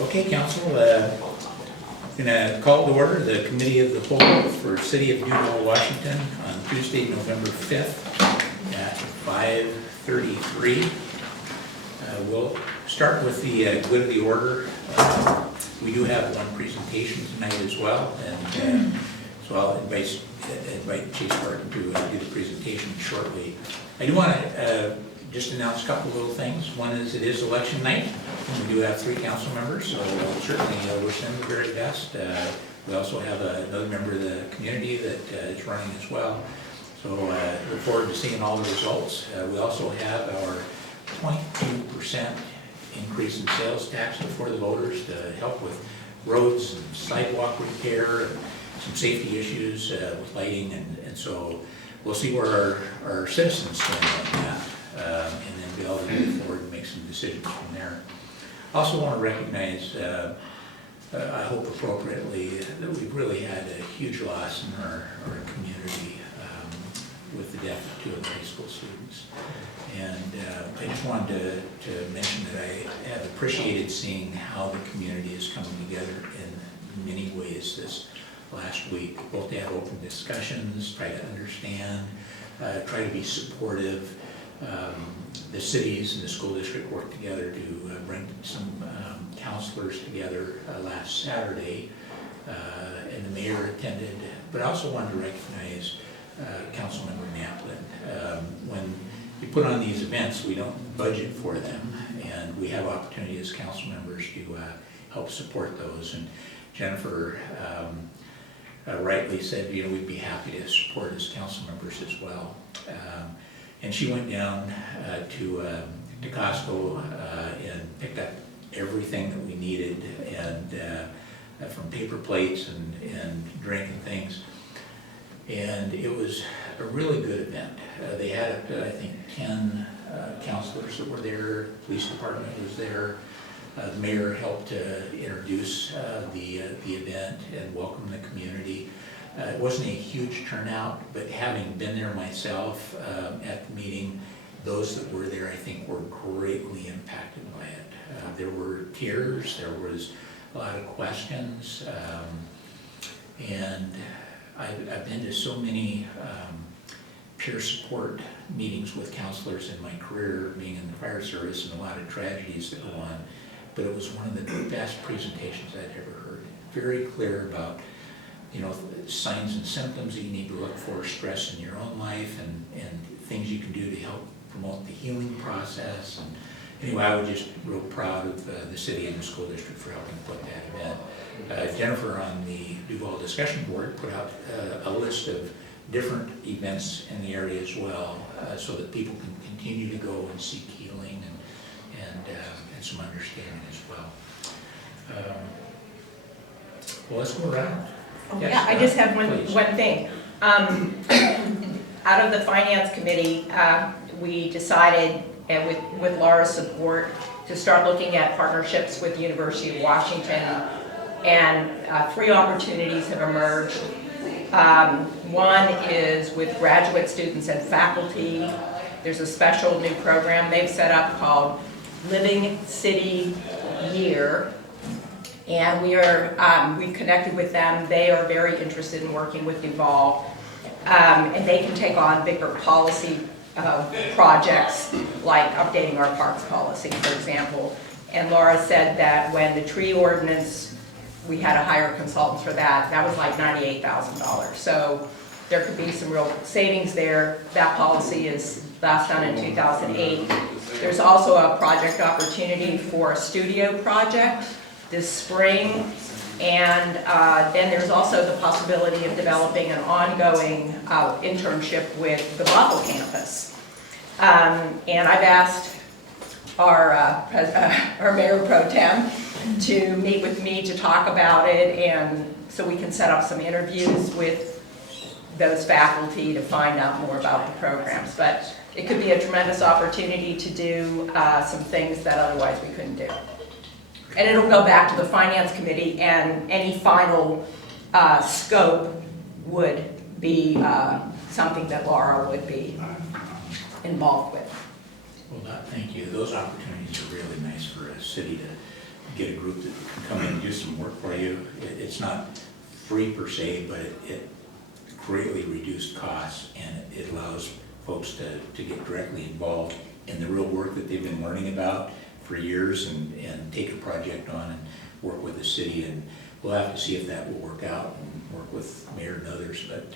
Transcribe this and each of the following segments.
Okay, Council, I'm going to call to order the Committee of the Whole for City of Duval, Washington on Tuesday, November 5th at 5:33. We'll start with the good of the order. We do have one presentation tonight as well, and so I'll invite Chase Barton to do the presentation shortly. I do want to just announce a couple little things. One is it is election night, and we do have 3 council members, so we'll certainly wish them the very best. We also have another member of the community that is running as well. So look forward to seeing all the results. We also have our 0.2% increase in sales tax for the voters to help with roads and sidewalk repair and some safety issues with lighting, and so we'll see where our citizens stand on that, and then be able to move forward and make some decisions from there. I also want to recognize, I hope appropriately, that we've really had a huge loss in our community with the death of 2 of the high school students. And I just wanted to mention that I have appreciated seeing how the community is coming together in many ways this last week, both to have open discussions, try to understand, try to be supportive. The cities and the school district worked together to bring some counselors together last Saturday, and the mayor attended, but I also wanted to recognize Councilmember Naplin. When you put on these events, we don't budget for them, and we have opportunity as council members to help support those. And Jennifer rightly said, we'd be happy to support as council members as well. And she went down to Costco and picked up everything that we needed, and from paper plates and drink and things. And it was a really good event. They had, I think, 10 counselors that were there. The police department was there. The mayor helped to introduce the event and welcome the community. It wasn't a huge turnout, but having been there myself at the meeting, those that were there, I think, were greatly impacted by it. There were tears, there was a lot of questions, and I've been to so many peer support meetings with counselors in my career, being in the fire service, and a lot of tragedies that go on, but it was one of the best presentations I'd ever heard. Very clear about signs and symptoms that you need to look for, stress in your own life, and things you can do to help promote the healing process. And anyway, I was just real proud of the city and the school district for helping put that event. Jennifer on the Duval Discussion Board put out a list of different events in the area as well, so that people can continue to go and seek healing and some understanding as well. Well, let's go around. Oh, Yes, yeah, I just have one thing. Out of the Finance Committee, we decided, and with Laura's support, to start looking at partnerships with the University of Washington, and 3 opportunities have emerged. One is with graduate students and faculty. There's a special new program they've set up called Living City Year. And we've connected with them. They are very interested in working with Duval. And they can take on bigger policy projects, like updating our parks policy, for example. And Laura said that when the tree ordinance, we had to hire consultants for that. That was like $98,000. So there could be some real savings there. That policy is last done in 2008. There's also a project opportunity for a studio project this spring, and then there's also the possibility of developing an ongoing internship with the Bothell campus. And I've asked our Mayor Pro Tem to meet with me to talk about it, and so we can set up some interviews with those faculty to find out more about the programs. But it could be a tremendous opportunity to do some things that otherwise we couldn't do. And it'll go back to the Finance Committee, and any final scope would be something that Laura would be involved with. Well, thank you. Those opportunities are really nice for a city to get a group that can come in and do some work for you. It's not free per se, but it greatly reduced costs, and it allows folks to get directly involved in the real work that they've been learning about for years, and take a project on and work with the city. And we'll have to see if that will work out and work with Mayor and others, but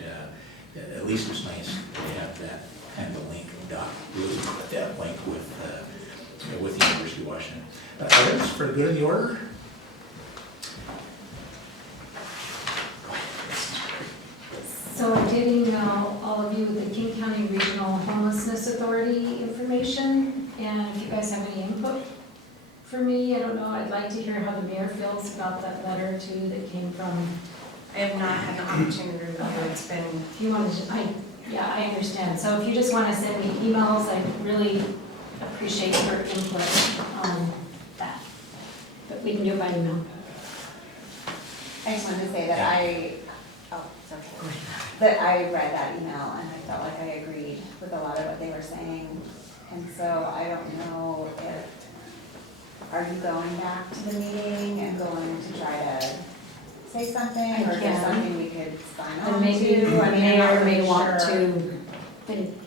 at least it's nice to have that kind of a link, that link with the University of Washington. Others, for the good of the order? So I did email all of you the King County Regional Homelessness Authority information, and if you guys have any input for me, I don't know, I'd like to hear how the mayor feels about that letter too that came from. I have not had the opportunity to review it. It's been, If you want to, I understand. So if you just want to send me emails, I really appreciate your input on that. But we can do it by email. I just wanted to say that that I read that email and I felt like I agreed with a lot of what they were saying. And so I don't know are you going back to the meeting and going to try to say something? Or is there can. something we could sign on And maybe to? the I mean, I'm mayor not may really want sure. to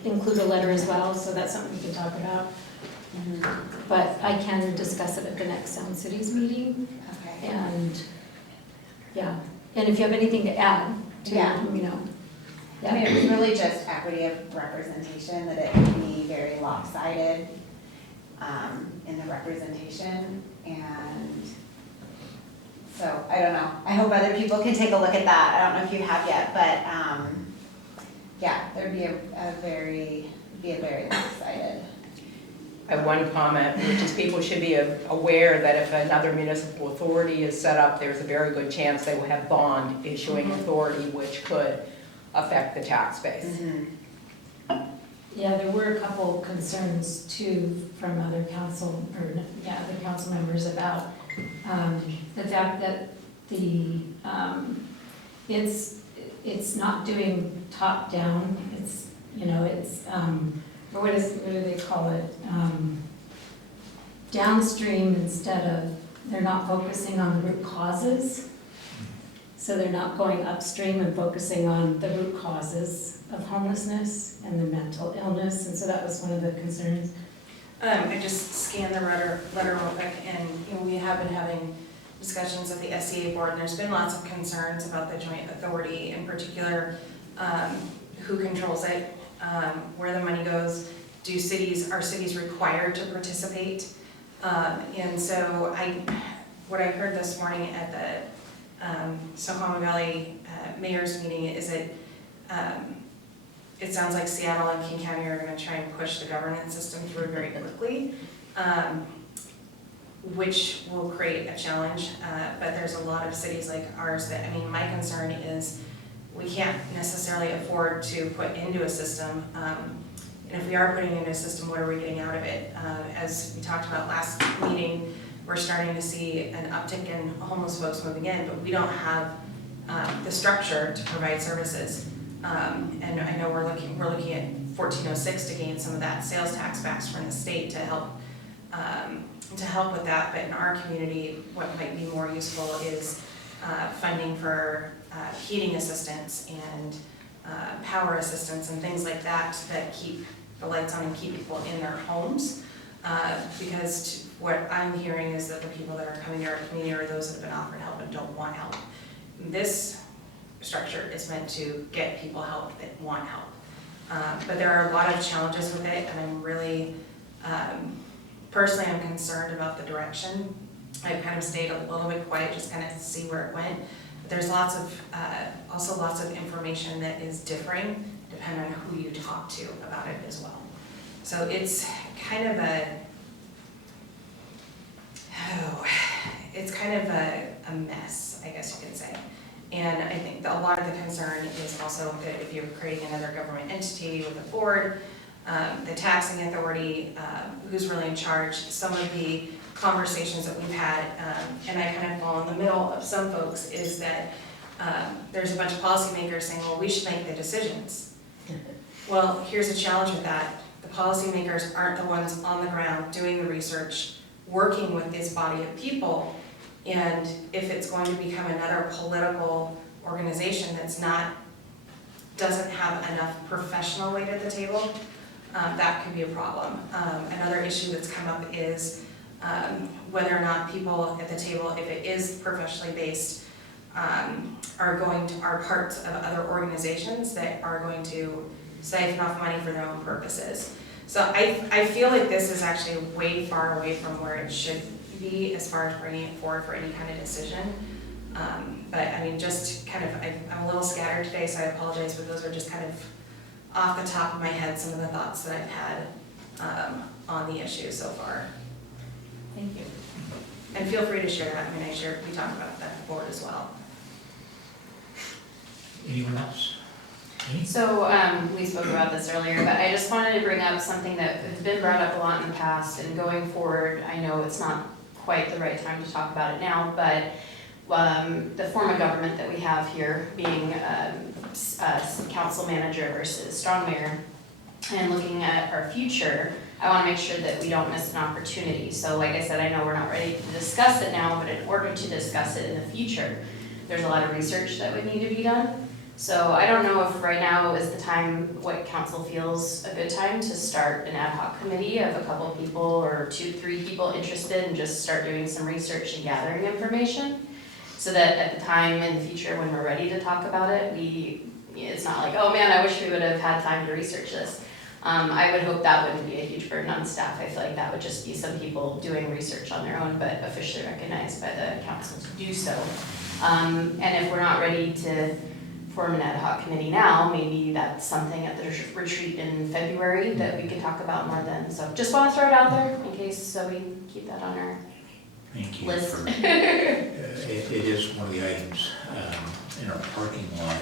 include a letter as well, so that's something we can talk about. Mhm. But I can discuss it at the next Sound Cities meeting. Okay. And, yeah, and if you have anything to add to, Yeah. you know. I mean, it was really just equity of representation, that it would be very lopsided in the representation. And so, I don't know. I hope other people can take a look at that. I don't know if you have yet, but yeah, there'd be a very lopsided. I have one comment, which is people should be aware that if another municipal authority is set up, there's a very good chance they will have bond issuing authority, which could affect the tax base. Yeah, there were a couple concerns too from other council members about the fact that it's not doing top down. It's, you know, it's or what do they call it? Downstream instead of, they're not focusing on the root causes. So they're not going upstream and focusing on the root causes of homelessness and the mental illness, and so that was one of the concerns. I just scanned the letter real quick, and we have been having discussions at the SCA board, and there's been lots of concerns about the joint authority, in particular, who controls it, where the money goes, are cities required to participate? And so what I heard this morning at the Snoqualmie Valley mayor's meeting is that it sounds like Seattle and King County are going to try and push the governance system through very quickly, which will create a challenge. But there's a lot of cities like ours that, I mean, my concern is we can't necessarily afford to put into a system. And if we are putting into a system, what are we getting out of it? As we talked about last meeting, we're starting to see an uptick in homeless folks moving in, but we don't have the structure to provide services. And I know we're looking at 1406 to gain some of that sales tax backs from the state to help with that. But in our community, what might be more useful is funding for heating assistance and power assistance and things like that that keep the lights on and keep people in their homes. Because what I'm hearing is that the people that are coming to our community are those that have been offered help and don't want help. This structure is meant to get people help that want help. But there are a lot of challenges with it, and I'm really, personally, I'm concerned about the direction. I've kind of stayed a little bit quiet, just kind of see where it went. But there's also lots of information that is differing depending on who you talk to about it as well. So it's kind of a mess, I guess you could say. And I think that a lot of the concern is also that if you're creating another government entity with a board, the taxing authority, who's really in charge, some of the conversations that we've had, and I kind of fall in the middle of some folks, is that there's a bunch of policymakers saying, well, we should make the decisions. Well, here's a challenge with that. The policymakers aren't the ones on the ground doing the research, working with this body of people And if it's going to become another political organization that's doesn't have enough professional weight at the table, that could be a problem. Another issue that's come up is whether or not people at the table, if it is professionally based, are parts of other organizations that are going to siphon off money for their own purposes. So I feel like this is actually way far away from where it should be as far as bringing it forward for any kind of decision. But I mean, just kind of, I'm a little scattered today, so I apologize, but those are just kind of off the top of my head, some of the thoughts that I've had on the issue so far. Thank you. And feel free to share that. I mean, we talked about that before as well. Anyone else? Any? So, we spoke about this earlier, but I just wanted to bring up something that has been brought up a lot in the past, and going forward, I know it's not quite the right time to talk about it now, but the form of government that we have here being council manager versus strong mayor, and looking at our future, I want to make sure that we don't miss an opportunity. So like I said, I know we're not ready to discuss it now, but in order to discuss it in the future, there's a lot of research that would need to be done. So I don't know if right now is the time, what council feels a good time to start an ad hoc committee of a couple of people or 2-3 people interested and just start doing some research and gathering information. So that at the time in the future when we're ready to talk about it, it's not like, oh man, I wish we would have had time to research this. I would hope that wouldn't be a huge burden on staff. I feel like that would just be some people doing research on their own, but officially recognized by the council to do so. And if we're not ready to form an ad hoc committee now, maybe that's something at the retreat in February that we can talk about more then. So just want to throw it out there in case, so we keep that on our Thank you list. for, it is one of the items in our parking lot,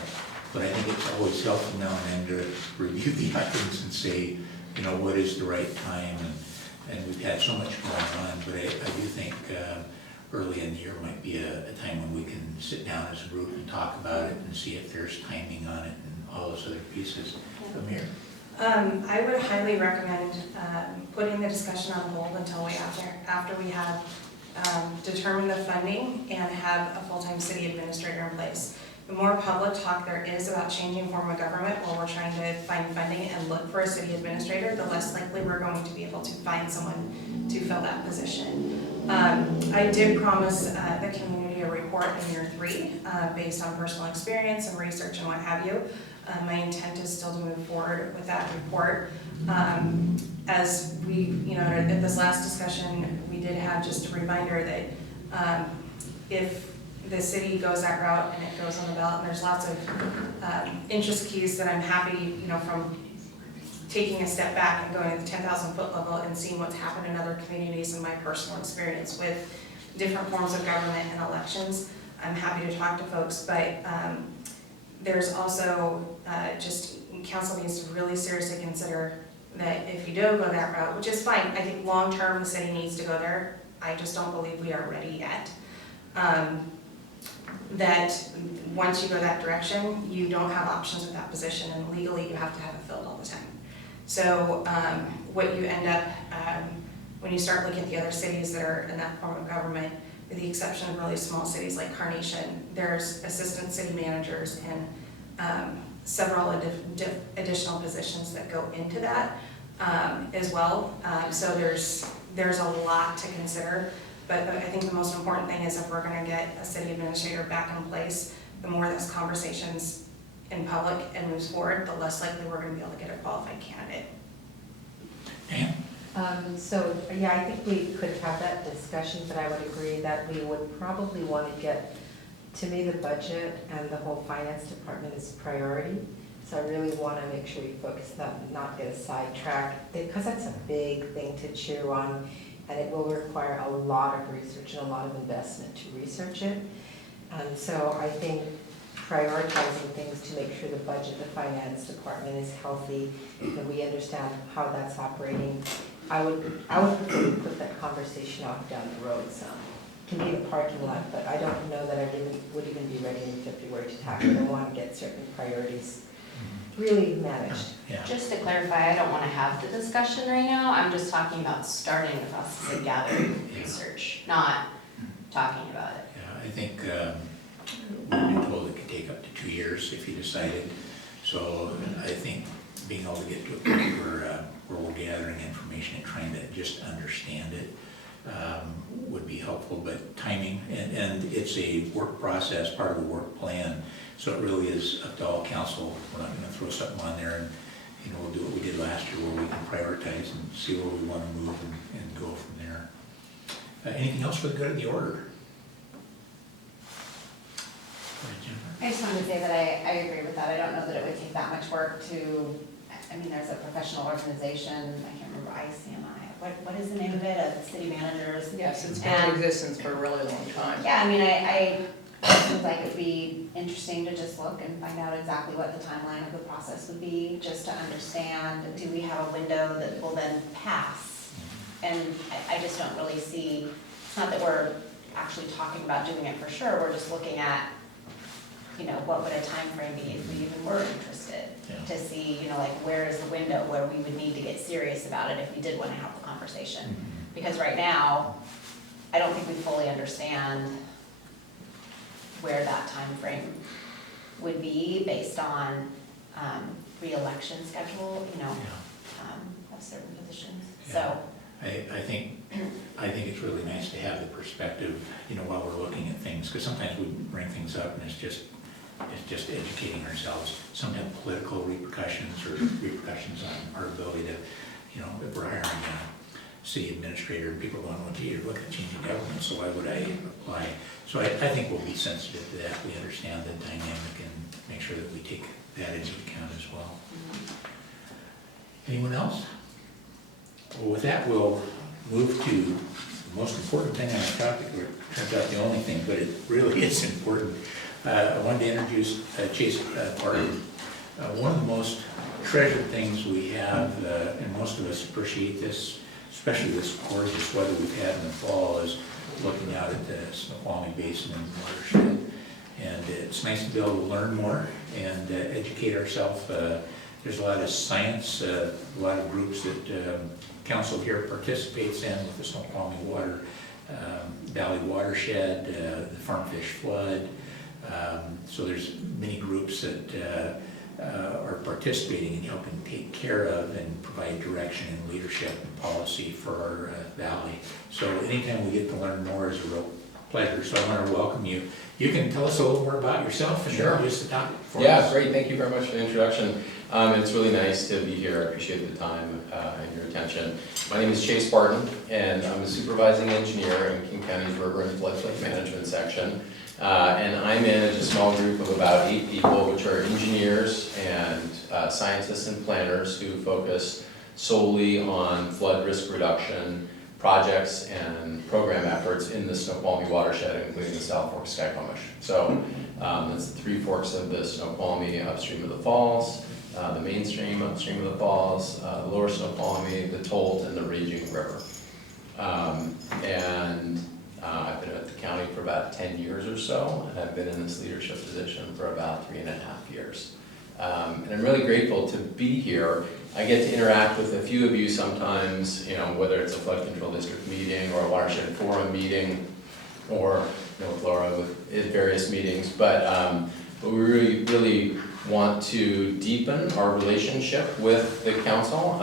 but I think it's always helpful now and then to review the items and say, you know, what is the right time, and we've had so much going on, but I do think early in the year might be a time when we can sit down as a group and talk about it and see if there's timing on it and all those other pieces. Amir? I would highly recommend putting the discussion on hold until after we have determined the funding and have a full-time city administrator in place. The more public talk there is about changing form of government while we're trying to find funding and look for a city administrator, the less likely we're going to be able to find someone to fill that position. I did promise the community a report in year 3 based on personal experience and research and what have you. My intent is still to move forward with that report. As we, you know, at this last discussion, we did have just a reminder that if the city goes that route and it goes on the ballot, and there's lots of interest keys that I'm happy, you know, from taking a step back and going to the 10,000 foot level and seeing what's happened in other communities and my personal experience with different forms of government and elections. I'm happy to talk to folks, but there's also just council needs to really seriously consider that if you do go that route, which is fine, I think long-term the city needs to go there. I just don't believe we are ready yet. That once you go that direction, you don't have options with that position, and legally you have to have it filled all the time. So what you end up, when you start looking at the other cities that are in that form of government, with the exception of really small cities like Carnation, there's assistant city managers and several additional positions that go into that as well. So there's a lot to consider, but I think the most important thing is if we're gonna get a city administrator back in place, the more this conversation's in public and moves forward, the less likely we're gonna be able to get a qualified candidate. Dan? So, yeah, I think we could have that discussion, but I would agree that we would probably want to get, to me, the budget and the whole finance department is priority. So I really want to make sure we focus on not get sidetracked, because that's a big thing to chew on, and it will require a lot of research and a lot of investment to research it. And so I think prioritizing things to make sure the budget, the finance department is healthy, and we understand how that's operating. I would prefer to put that conversation off down the road some. It can be in the parking lot, but I don't know that I really would even be ready in February to tackle it. I want to get certain priorities really managed. Yeah. Just to clarify, I don't want to have the discussion right now. I'm just talking about starting the process of gathering research, not talking about it. Yeah, I think we've been told it could take up to 2 years if you decided. So I think being able to get to a point where we're gathering information and trying to just understand it would be helpful, but timing, and it's a work process, part of the work plan, so it really is up to all council. We're not gonna throw something on there and, you know, we'll do what we did last year where we can prioritize and see where we wanna move and go from there. Anything else for the good of the order? Go ahead, Jennifer. I just wanted to say that I agree with that. I don't know that it would take that much work to, I mean, there's a professional organization, I can't remember, ICMI, what is the name of it, city managers? Yes, it's been in existence for a really long time. Yeah, I mean, I it seems like it'd be interesting to just look and find out exactly what the timeline of the process would be, just to understand, do we have a window that will then pass? And I just don't really see, it's not that we're actually talking about doing it for sure, we're just looking at, you know, what would a time frame be if we even were interested? Yeah. To see, you know, like, where is the window where we would need to get serious about it if we did want to have the conversation? Mhm. Because right now, I don't think we fully understand where that time frame would be based on re-election schedule, you know, of certain positions. So, I think it's really nice to have the perspective, you know, while we're looking at things, because sometimes we bring things up and it's just educating ourselves. Some have political repercussions or repercussions on our ability to, you know, if we're hiring a city administrator, people going, well, gee, you're looking at changing government, so why would I apply? So I think we'll be sensitive to that. We understand the dynamic and make sure that we take that into account as well. Anyone else? Well, with that, we'll move to the most important thing on our topic, or it turns out the only thing, but it really is important. I wanted to introduce Chase Parton. One of the most treasured things we have, and most of us appreciate this, especially this gorgeous weather we've had in the fall, is looking out at the Snoqualmie Basin and watershed. And it's nice to be able to learn more and educate ourselves. There's a lot of science, a lot of groups that council here participates in with the Snoqualmie Valley Watershed, the Farmfish Flood. So there's many groups that are participating in helping take care of and provide direction and leadership and policy for our valley. So anytime we get to learn more is a real pleasure. So I want to welcome you. You can tell us a little more about yourself and introduce the topic for us. Yeah, great. Thank you very much for the introduction. It's really nice to be here. I appreciate the time and your attention. My name is Chase Parton, and I'm a supervising engineer in King County's River and Floodplain Management section. And I manage a small group of about 8 people, which are engineers and scientists and planners who focus solely on flood risk reduction projects and program efforts in the Snoqualmie watershed, including the South Fork Skykomish. So that's the 3 forks of the Snoqualmie upstream of the falls, the mainstream upstream of the falls, the lower Snoqualmie, the Tolt, and the Raging River. I've been at the county for about 10 years or so, and I've been in this leadership position for about 3.5 years. And I'm really grateful to be here. I get to interact with a few of you sometimes, you know, whether it's a flood control district meeting or a watershed forum meeting, or, you know, with Laura with various meetings. But we really want to deepen our relationship with the council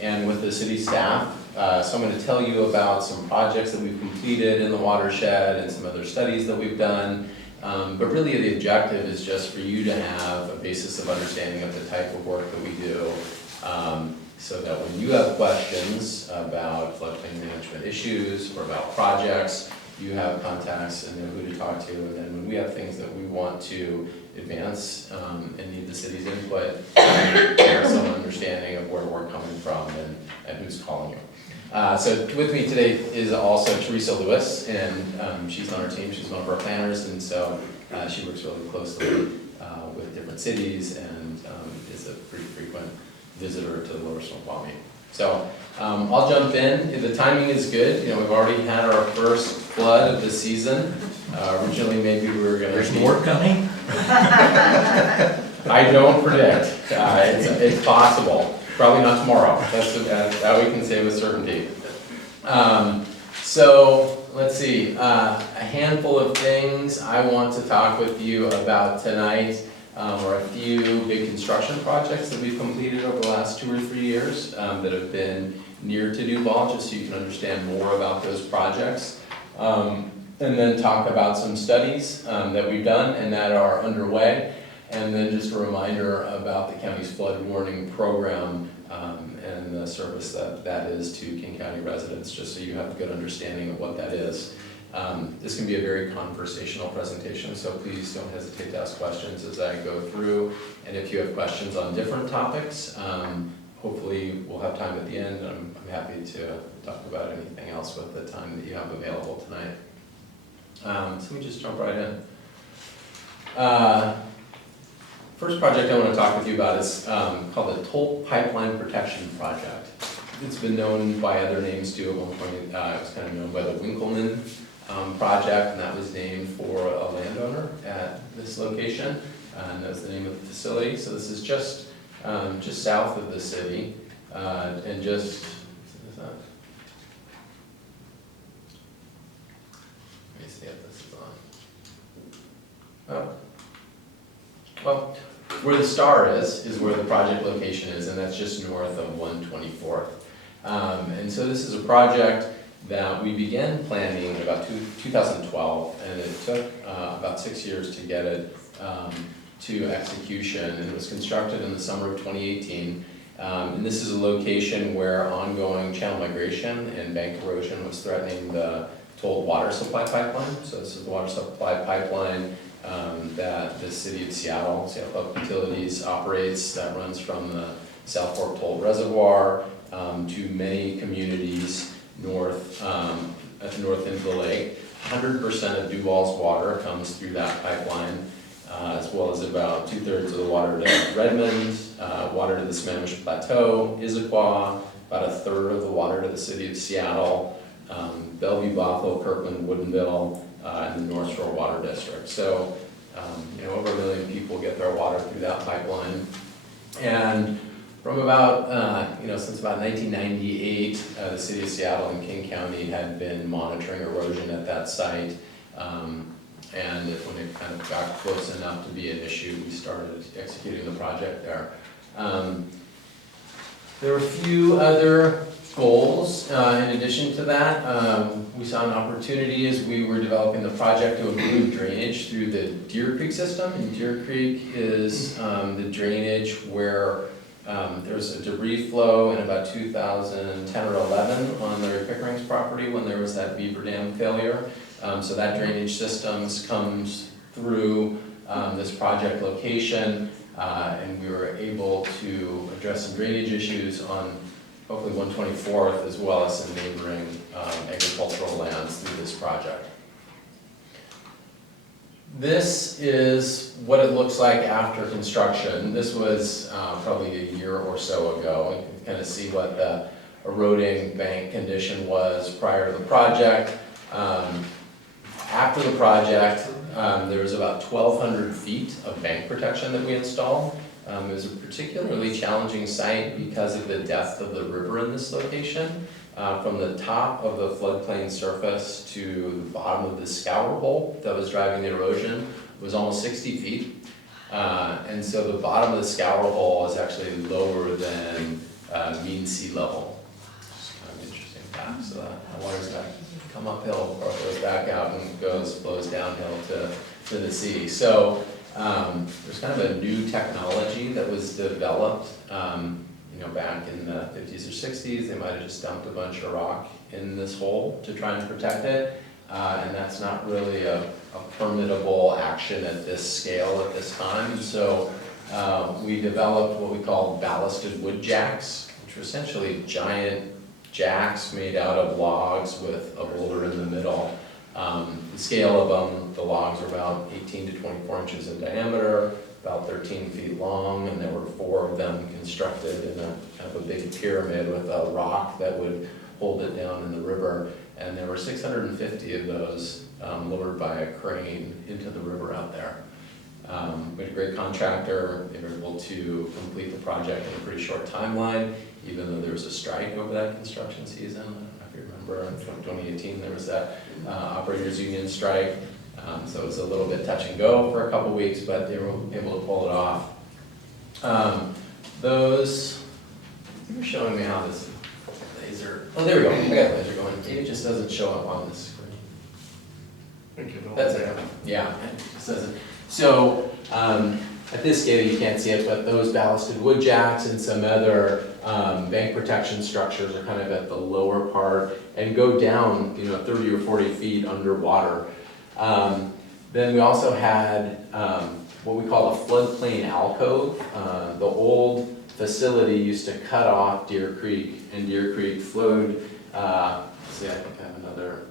and with the city staff. So I'm going to tell you about some projects that we've completed in the watershed and some other studies that we've done. But really the objective is just for you to have a basis of understanding of the type of work that we do, so that when you have questions about floodplain management issues or about projects, you have contacts and know who to talk to. And then when we have things that we want to advance and need the city's input, there's some understanding of where we're coming from and who's calling you. So with me today is also Teresa Lewis, and she's on our team. She's one of our planners, and so she works really closely with different cities and is a pretty frequent visitor to the lower Snoqualmie. So I'll jump in. The timing is good. You know, we've already had our first flood of the season. Originally, maybe we were going to. There's more coming? I don't predict. It's possible. Probably not tomorrow. That's that we can say with certainty. So let's see, a handful of things I want to talk with you about tonight, are a few big construction projects that we've completed over the last 2 or 3 years, that have been near to Duval, just so you can understand more about those projects. And then talk about some studies that we've done and that are underway. And then just a reminder about the county's flood warning program and the service that is to King County residents, just so you have a good understanding of what that is. This can be a very conversational presentation, so please don't hesitate to ask questions as I go through. And if you have questions on different topics, hopefully we'll have time at the end. I'm happy to talk about anything else with the time that you have available tonight. So let me just jump right in. First project I want to talk with you about is called the Toll Pipeline Protection Project. It's been known by other names too. At one point, it was kind of known by the Winkleman project, and that was named for a landowner at this location, and that's the name of the facility. So this is just south of the city, and just. Let me see if this is on. Oh. Well, where the star is where the project location is, and that's just north of 124th. And so this is a project that we began planning in about 2012, and it took about 6 years to get it to execution, and it was constructed in the summer of 2018. And this is a location where ongoing channel migration and bank erosion was threatening the tolled water supply pipeline. So this is the water supply pipeline that the city of Seattle Public Utilities operates, that runs from the South Fork Toll Reservoir to many communities north into the lake. 100% of Duval's water comes through that pipeline, as well as about 2/3 of the water to Redmond, water to the Sammamish Plateau, Issaquah, about 1/3 of the water to the city of Seattle, Bellevue, Bothell, Kirkland, Woodinville, and the North Shore Water District. So, over 1 million people get their water through that pipeline. And from about, since about 1998, the city of Seattle and King County had been monitoring erosion at that site. And when it kind of got close enough to be an issue, we started executing the project there. There were a few other goals in addition to that. We saw an opportunity as we were developing the project to improve drainage through the Deer Creek system. And Deer Creek is the drainage where there was a debris flow in about 2010 or 11 on Larry Pickering's property when there was that beaver dam failure. So that drainage system comes through this project location, and we were able to address some drainage issues on hopefully 124th, as well as some neighboring agricultural lands through this project. This is what it looks like after construction. This was probably a year or so ago. You can kind of see what the eroding bank condition was prior to the project. After the project, there was about 1,200 feet of bank protection that we installed. It was a particularly challenging site because of the depth of the river in this location. From the top of the floodplain surface to the bottom of the scour hole that was driving the erosion was almost 60 feet. And so the bottom of the scour hole is actually lower than mean sea level. It's kind of an interesting fact. So that water's got to come uphill before it goes back out and flows downhill to the sea. So there's kind of a new technology that was developed back in the 50s or 60s. They might have just dumped a bunch of rock in this hole to try and protect it. And that's not really a permittable action at this scale at this time. So we developed what we call ballasted wood jacks, which are essentially giant jacks made out of logs with a boulder in the middle. The scale of them, the logs are about 18 to 24 inches in diameter, about 13 feet long, and there were 4 of them constructed in a kind of a big pyramid with a rock that would hold it down in the river. And there were 650 of those lowered by a crane into the river out there. We had a great contractor. They were able to complete the project in a pretty short timeline, even though there was a strike over that construction season. I don't know if you remember remember in 2018, there was that operators union strike. So it was a little bit touch and go for a couple weeks, but they were able to pull it off. You were showing me how this laser, oh, there we go, I got the laser going. Maybe it just doesn't show up on the screen. That's it, yeah, it just doesn't. So, at this scale, you can't see it, but those ballasted wood jacks and some other bank protection structures are kind of at the lower part and go down, 30 or 40 feet underwater. Then we also had what we call a floodplain alcove. The old facility used to cut off Deer Creek, and Deer Creek flowed, see, I think I have another,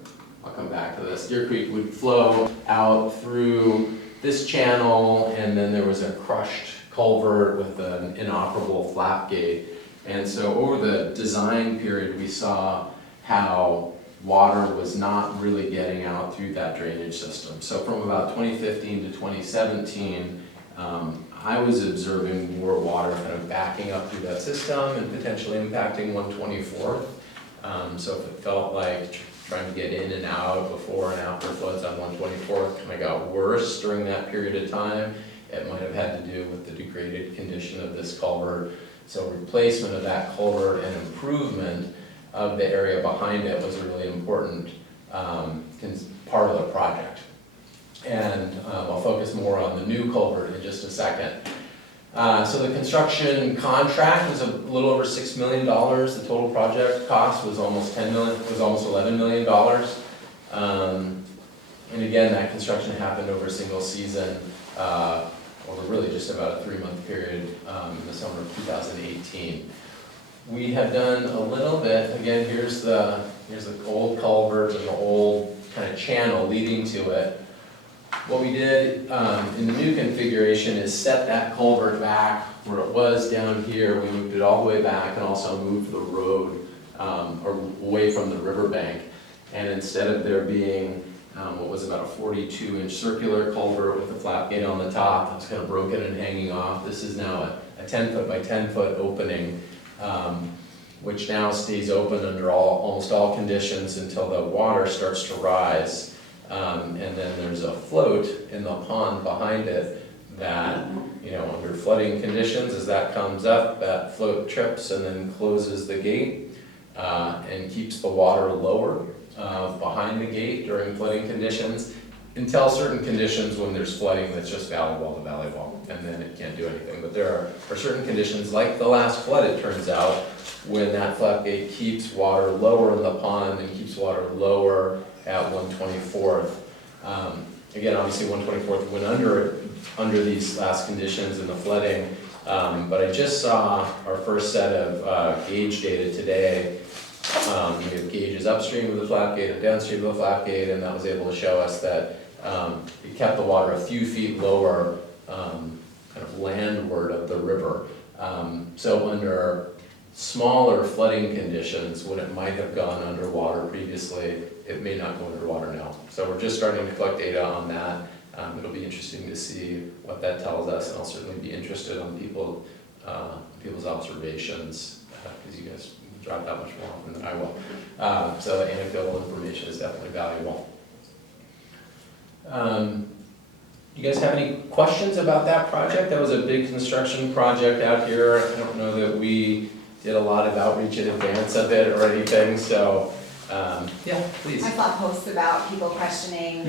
I'll come back to this. Deer Creek would flow out through this channel, and then there was a crushed culvert with an inoperable flap gate. And so over the design period, we saw how water was not really getting out through that drainage system. So from about 2015 to 2017, I was observing more water kind of backing up through that system and potentially impacting 124th. So if it felt like trying to get in and out before and after floods on 124th kind of got worse during that period of time, it might have had to do with the degraded condition of this culvert. So replacement of that culvert and improvement of the area behind it was a really important part of the project. And I'll focus more on the new culvert in just a second. So the construction contract was a little over $6 million. The total project cost was almost $11 million. And again, that construction happened over a single season, over really just about a 3-month period in the summer of 2018. We have done a little bit, again, here's the old culvert and the old kind of channel leading to it. What we did in the new configuration is set that culvert back where it was down here. We moved it all the way back and also moved the road away from the riverbank. And instead of there being what was about a 42-inch circular culvert with a flap gate on the top that's kind of broken and hanging off, this is now a 10-foot by 10-foot opening, which now stays open under almost all conditions until the water starts to rise. And then there's a float in the pond behind it that, under flooding conditions, as that comes up, that float trips and then closes the gate and keeps the water lower behind the gate during flooding conditions until certain conditions when there's flooding that's just valley wall to valley wall, and then it can't do anything. But there are certain conditions, like the last flood, it turns out, when that flap gate keeps water lower in the pond and keeps water lower at 124th. Again, obviously 124th went under these last conditions in the flooding, but I just saw our first set of gauge data today. We have gauges upstream of the flap gate and downstream of the flap gate, and that was able to show us that it kept the water a few feet lower, kind of landward of the river. So under smaller flooding conditions, when it might have gone underwater previously, it may not go underwater now. So we're just starting to collect data on that. It'll be interesting to see what that tells us, and I'll certainly be interested on people's observations, because you guys drive that much more often than I will. So anecdotal information is definitely valuable. You guys have any questions about that project? That was a big construction project out here. I don't know that we did a lot of outreach in advance of it or anything, so yeah, please. I saw posts about people questioning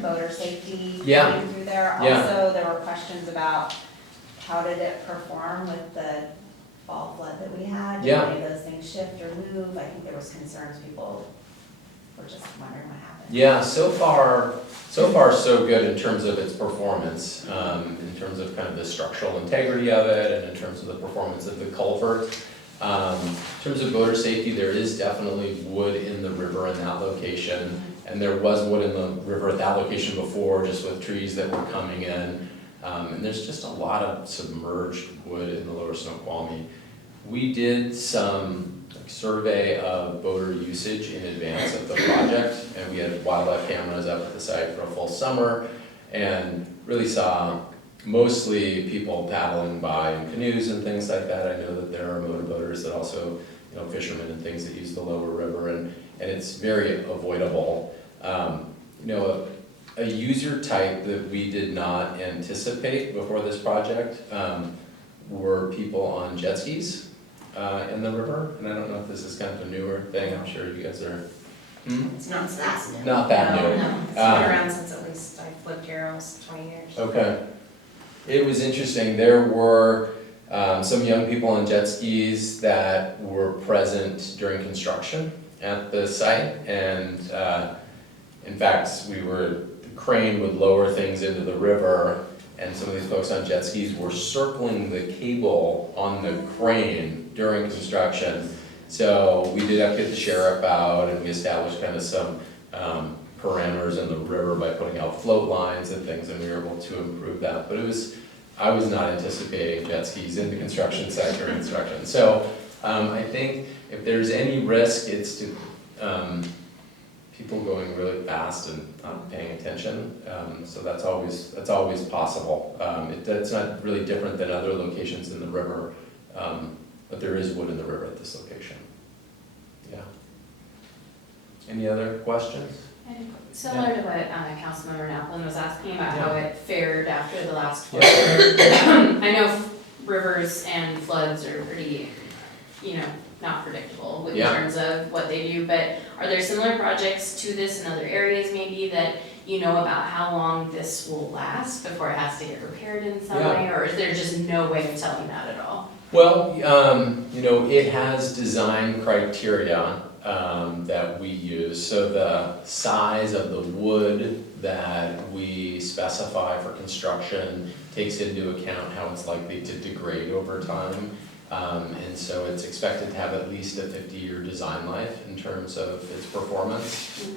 voter safety going through there. Also, there were questions about how did it perform with the fall flood that we had? Did any of those things shift or move? I think there was concerns. People were just wondering what happened. Yeah, so far so good in terms of its performance, in terms of kind of the structural integrity of it, and in terms of the performance of the culvert. In terms of voter safety, there is definitely wood in the river in that location, and there was wood in the river at that location before, just with trees that were coming in. And there's just a lot of submerged wood in the lower Snoqualmie. We did some survey of voter usage in advance of the project, and we had wildlife cameras up at the site for a full summer, and really saw mostly people paddling by in canoes and things like that. I know that there are motorboaters that also, fishermen and things that use the lower river, and and it's very avoidable. You know, a user type that we did not anticipate before this project were people on jet skis in the river, and I don't know if this is kind of a newer thing, I'm sure you guys are. It's not that new. Not that No, new. no. It's been around since at least I've lived here almost 20 years. Okay. It was interesting, there were some young people on jet skis that were present during construction at the site, and in fact, the crane would lower things into the river, and some of these folks on jet skis were circling the cable on the crane during construction. So we did have to get the sheriff out, and we established kind of some parameters in the river by putting out float lines and things, and we were able to improve that. But I was not anticipating jet skis in the construction sector construction. So I think if there's any risk, it's to people going really fast and not paying attention. So that's always possible. It's not really different than other locations in the river, but there is wood in the river at this location. Yeah. Any other questions? Similar to what Councilmember Naplin was asking about how it fared after the last flood. Yeah. I know rivers and floods are pretty, not predictable in terms of what they do, but are there similar projects to this in other areas maybe that you know about how long this will last before it has to get repaired in some way, or is there just no way of telling that at all? Well, it has design criteria that we use. So the size of the wood that we specify for construction takes into account how it's likely to degrade over time. And so it's expected to have at least a 50-year design life in terms of its performance.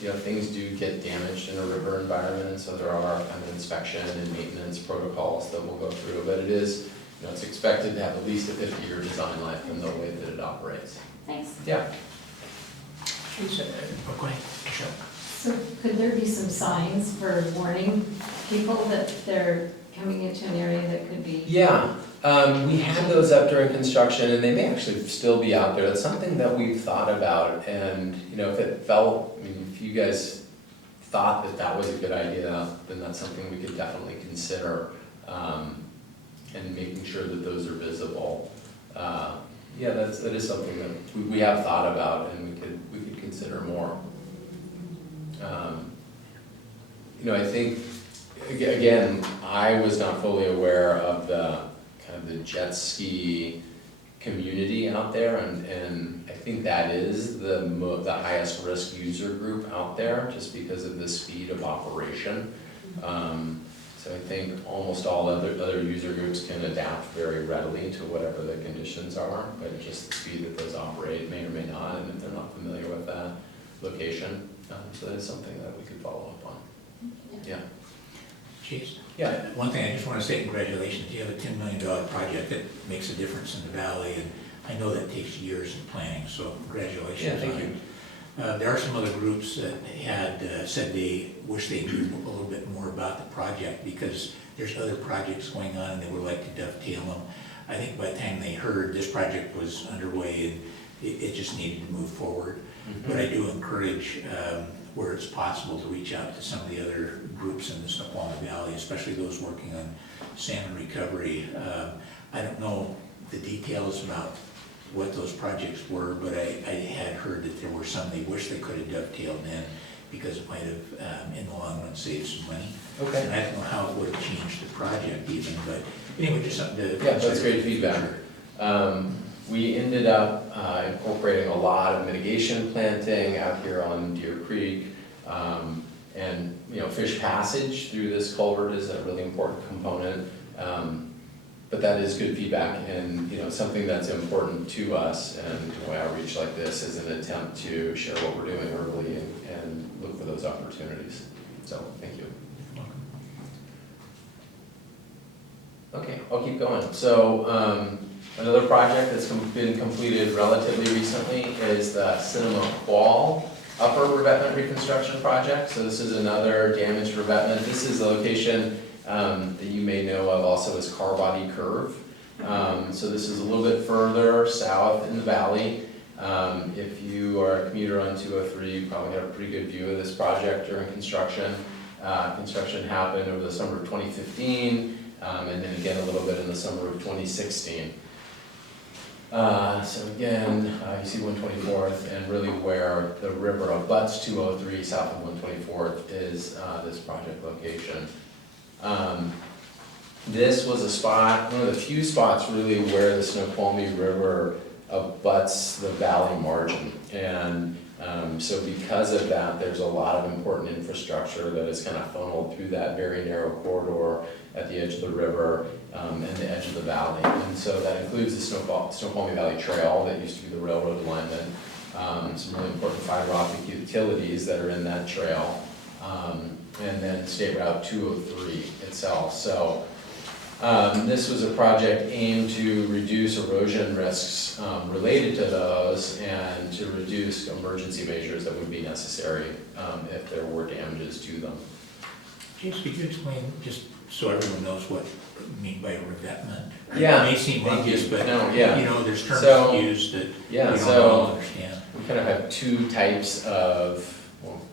Things do get damaged in a river environment, and so there are kind of inspection and maintenance protocols that we'll go through, but it is, it's expected to have at least a 50-year design life in the way that it operates. Thanks. Yeah. Go ahead, Michelle. So could there be some signs for warning people that they're coming into an area that could be? Yeah, we had those up during construction, and they may actually still be out there. That's something that we've thought about, and if you guys thought that that was a good idea, then that's something we could definitely consider, and making sure that those are visible. That is something that we have thought about, and we could consider more. I think, again, I was not fully aware of the kind of the jet ski community out there, and I think that is the highest risk user group out there, just because of the speed of operation. So I think almost all other user groups can adapt very readily to whatever the conditions are, but just the speed that those operate may or may not, and if they're not familiar with that location. So that is something that we could follow up on. Yeah. Chiefs? Yeah. One thing I just want to say, congratulations, you have a $10 million project that makes a difference in the valley, and I know that takes years in planning, so congratulations. Yeah, thank you. There are some other groups that had said they wish they knew a little bit more about the project, because there's other projects going on and they would like to dovetail them. I think by the time they heard this project was underway, and it just needed to move forward. But I do encourage, where it's possible, to reach out to some of the other groups in the Snoqualmie Valley, especially those working on salmon recovery. I don't know the details about what those projects were, but I had heard that there were some they wish they could have dovetailed in, because it might have, in the long run, saved some money. Okay. And I don't know how it would have changed the project even, but anyway, just something to. Yeah, that's great feedback. We ended up incorporating a lot of mitigation planting out here on Deer Creek. And fish passage through this culvert is a really important component. But that is good feedback, and something that's important to us, and outreach like this is an attempt to share what we're doing early and look for those opportunities. So thank you. Okay, I'll keep going. So another project that's been completed relatively recently is the Cinema Qual upper revetment reconstruction project. So this is another damaged revetment. This is a location that you may know of also as Car Body Curve. So this is a little bit further south in the valley. If you are a commuter on 203, you probably have a pretty good view of this project during construction. Construction happened over the summer of 2015, and then again a little bit in the summer of 2016. So again, you see 124th, and really where the river abuts 203 south of 124th is this project location. This was a spot, one of the few spots really where the Snoqualmie River abuts the valley margin. And so because of that, there's a lot of important infrastructure that is kind of funneled through that very narrow corridor at the edge of the river and the edge of the valley. And so that includes the Snoqualmie Valley Trail that used to be the railroad alignment, some really important fiber optic utilities that are in that trail, and then State Route 203 itself. So this was a project aimed to reduce erosion risks related to those and to reduce emergency measures that would be necessary if there were damages to them. James, could you explain, just so everyone knows what you mean by revetment? Yeah, It may seem thank obvious, you. but, No, yeah. you know, there's terms So, used that we yeah, don't so- all understand. We kind of have two types of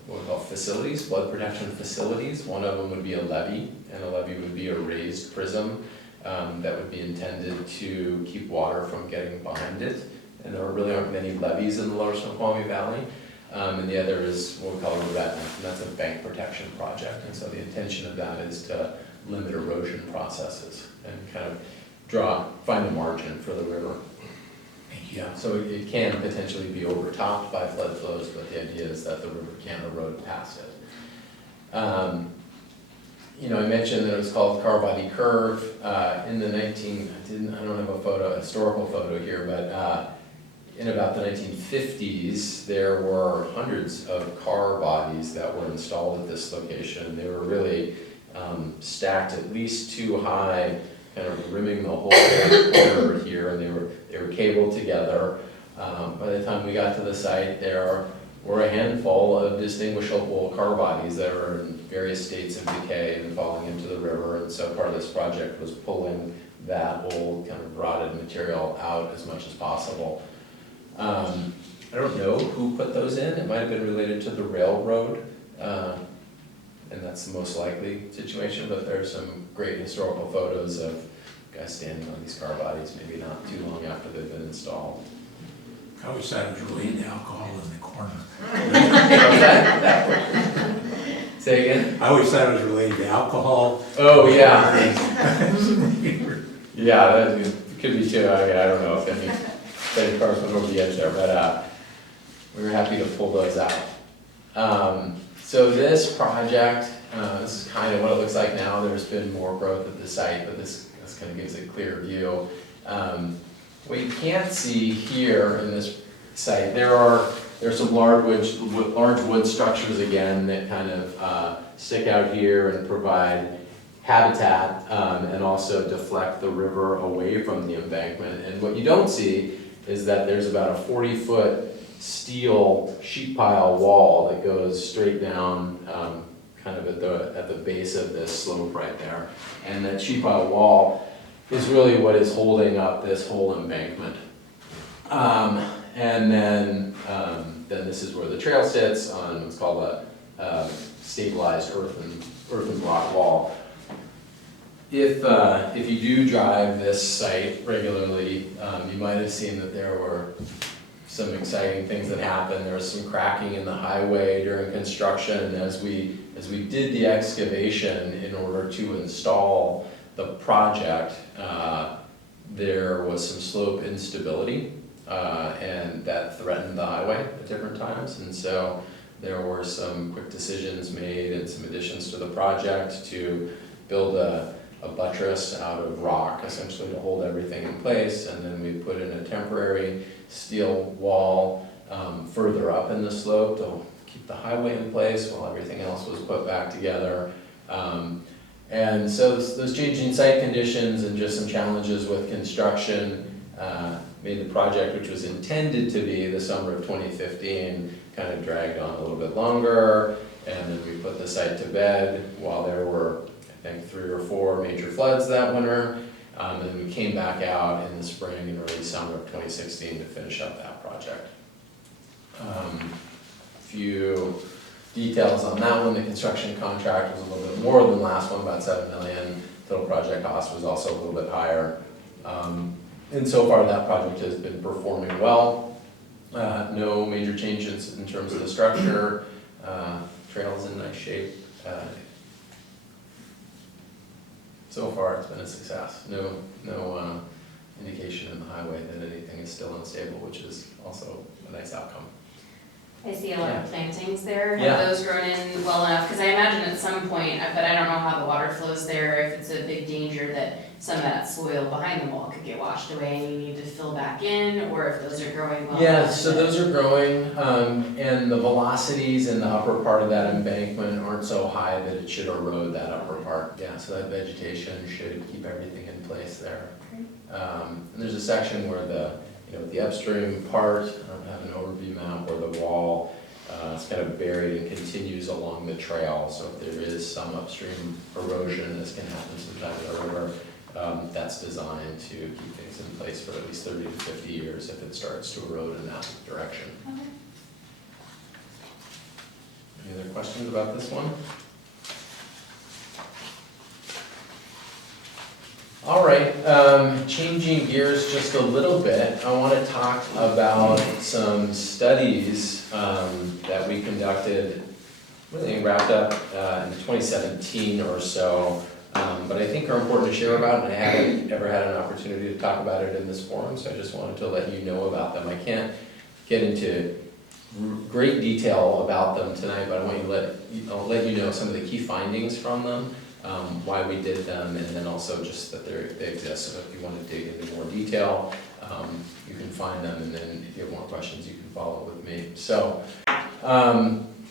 what we call facilities, flood protection facilities. One of them would be a levee, and a levee would be a raised prism that would be intended to keep water from getting behind it. And there really aren't many levees in the lower Snoqualmie Valley. And the other is what we call a revetment, and that's a bank protection project. And so the intention of that is to limit erosion processes and kind of find a margin for the river. Thank you. Yeah, so it can potentially be overtopped by flood flows, but the idea is that the river can't erode past it. You know, I mentioned that it was called Car Body Curve. In the I don't have a historical photo here, but in about the 1950s, there were hundreds of car bodies that were installed at this location. They were really stacked at least too high, kind of rimming the whole corridor here, and they were cabled together. By the time we got to the site, there were a handful of distinguishable car bodies that were in various states of decay and falling into the river, and so part of this project was pulling that old kind of rotted material out as much as possible. I don't know who put those in. It might have been related to the railroad, and that's the most likely situation, but there's some great historical photos of guys standing on these car bodies, maybe not too long after they've been installed. I always thought it was related to alcohol in the corner. Say again? I always thought it was related to alcohol. Oh, yeah. Yeah, that could be too. I don't know if any cars went over the edge there, but we were happy to pull those out. So this project, this is kind of what it looks like now. There's been more growth at the site, but this kind of gives a clear view. What you can't see here in this site, there's some large wood structures again that kind of stick out here and provide habitat and also deflect the river away from the embankment. And what you don't see is that there's about a 40-foot steel sheet pile wall that goes straight down kind of at the base of this slope right there. And that sheet pile wall is really what is holding up this whole embankment. And then this is where the trail sits on what's called a stabilized earthen block wall. If you do drive this site regularly, you might have seen that there were some exciting things that happened. There was some cracking in the highway during construction, and as we did the excavation in order to install the project, there was some slope instability, and that threatened the highway at different times. And so there were some quick decisions made and some additions to the project to build a buttress out of rock, essentially to hold everything in place. And then we put in a temporary steel wall further up in the slope to keep the highway in place while everything else was put back together. And so those changing site conditions and just some challenges with construction made the project, which was intended to be the summer of 2015, kind of dragged on a little bit longer. And then we put the site to bed while there were, I think, 3 or 4 major floods that winter. And we came back out in the spring and early summer of 2016 to finish up that project. Few details on that one. The construction contract was a little bit more than the last one, about 7 million. Total project cost was also a little bit higher. And so far that project has been performing well. No major changes in terms of the structure. Trail's in nice shape. So far it's been a success. No indication in the highway that anything is still unstable, which is also a nice outcome. I see a lot of plantings there. Yeah. Have those grown in well enough? Because I imagine at some point, but I don't know how the water flows there, if it's a big danger that some of that soil behind the wall could get washed away and you need to fill back in, or if those are growing well Yeah, enough so that- those are growing, and the velocities in the upper part of that embankment aren't so high that it should erode that upper part. Yeah, so that vegetation should keep everything in place there. And there's a section where the upstream part, I don't have an overview map, where the wall is kind of buried and continues along the trail. So if there is some upstream erosion, this can happen sometimes in the river. That's designed to keep things in place for at least 30 to 50 years if it starts to erode in that direction. Okay. Any other questions about this one? All right, changing gears just a little bit, I want to talk about some studies that we conducted, really wrapped up in 2017 or so, but I think are important to share about, and I haven't ever had an opportunity to talk about it in this forum, so I just wanted to let you know about them. I can't get into great detail about them tonight, but I'll let you know some of the key findings from them. Why we did them, and then also just that they exist. So if you want to dig into more detail, you can find them, and then if you have more questions, you can follow with me. So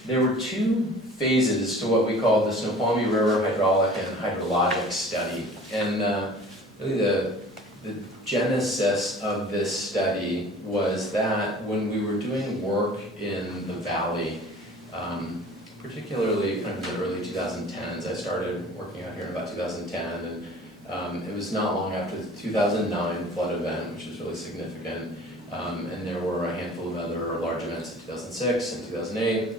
there were two phases to what we call the Snoqualmie River hydraulic and hydrologic study. And really the genesis of this study was that when we were doing work in the valley, particularly kind of in the early 2010s. I started working out here in about 2010, and it was not long after the 2009 flood event, which was really significant, and there were a handful of other large events in 2006 and 2008,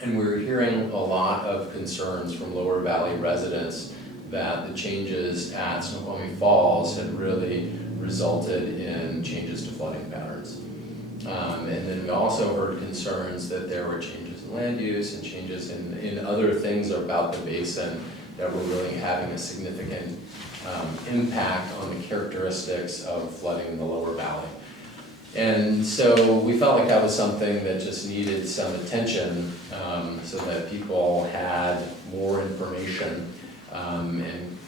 and we were hearing a lot of concerns from Lower Valley residents that the changes at Snoqualmie Falls had really resulted in changes to flooding patterns. And then we also heard concerns that there were changes in land use and changes in other things about the basin that were really having a significant impact on the characteristics of flooding in the lower valley. And so we felt like that was something that just needed some attention so that people had more information and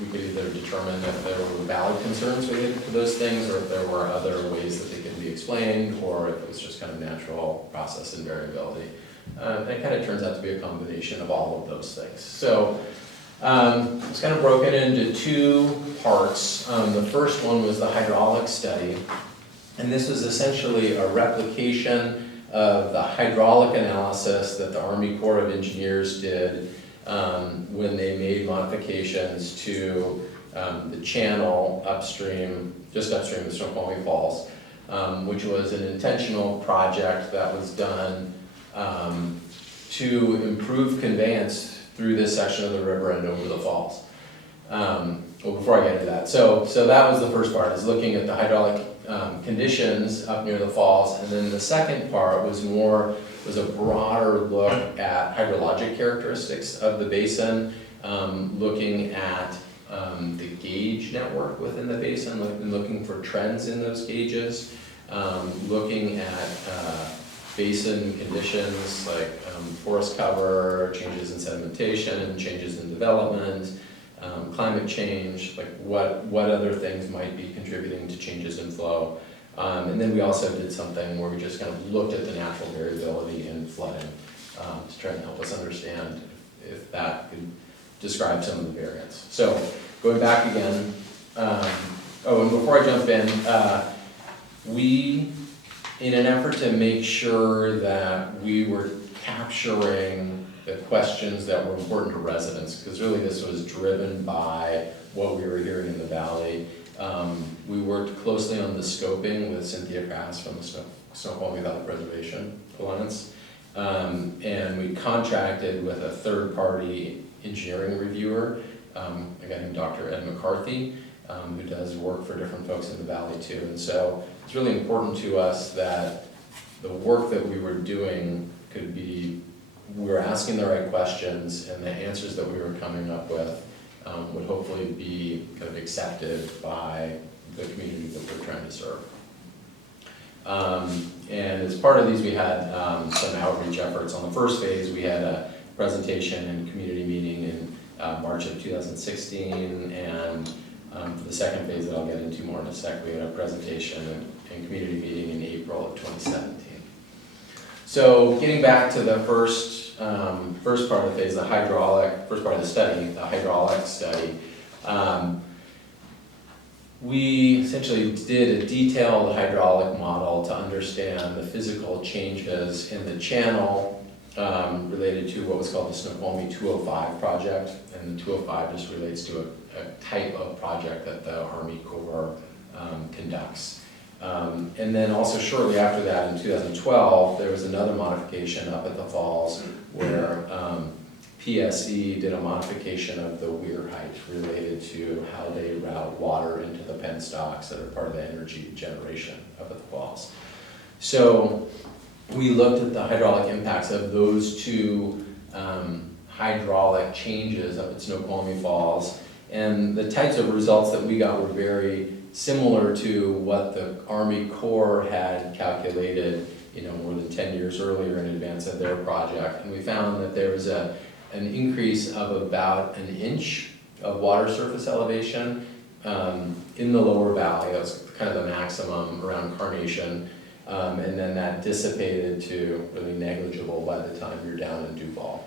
we could either determine if there were valid concerns related to those things or if there were other ways that they could be explained or if it was just kind of natural process and variability. And it kind of turns out to be a combination of all of those things. So it's kind of broken into two parts. The first one was the hydraulic study. And this was essentially a replication of the hydraulic analysis that the Army Corps of Engineers did when they made modifications to the channel upstream, just upstream of Snoqualmie Falls, which was an intentional project that was done to improve conveyance through this section of the river and over the falls. Well, before I get into that, so that was the first part, is looking at the hydraulic conditions up near the falls, and then the second part was a broader look at hydrologic characteristics of the basin, looking at the gauge network within the basin, looking for trends in those gauges, looking at basin conditions like forest cover, changes in sedimentation, changes in development, climate change, like what other things might be contributing to changes in flow. And then we also did something where we just kind of looked at the natural variability in flooding to try and help us understand if that could describe some of the variants. So going back again, and before I jump in, we, in an effort to make sure that we were capturing the questions that were important to residents, because really this was driven by what we were hearing in the valley. We worked closely on the scoping with Cynthia Crass from the Snoqualmie Valley Preservation Alliance. And we contracted with a third-party engineering reviewer, a guy named Dr. Ed McCarthy, who does work for different folks in the valley too. And so it's really important to us that the work that we were doing could be, we were asking the right questions, and the answers that we were coming up with would hopefully be kind of accepted by the community that we're trying to serve. And as part of these, we had some outreach efforts. On the first phase, we had a presentation and community meeting in March of 2016, and for the second phase that I'll get into more in a sec, we had a presentation and community meeting in April of 2017. So getting back to the first part of the phase, first part of the study, the hydraulic study, we essentially did a detailed hydraulic model to understand the physical changes in the channel related to what was called the Snoqualmie 205 project. And the 205 just relates to a type of project that the Army Corps conducts. And then also shortly after that, in 2012, there was another modification up at the falls where PSE did a modification of the weir height related to how they route water into the penstocks that are part of the energy generation up at the falls. So we looked at the hydraulic impacts of those two hydraulic changes up at Snoqualmie Falls, and the types of results that we got were very similar to what the Army Corps had calculated, more than 10 years earlier in advance of their project. And we found that there was an increase of about an inch of water surface elevation in the lower valley. That was kind of the maximum around Carnation. And then that dissipated to really negligible by the time you're down in Duval.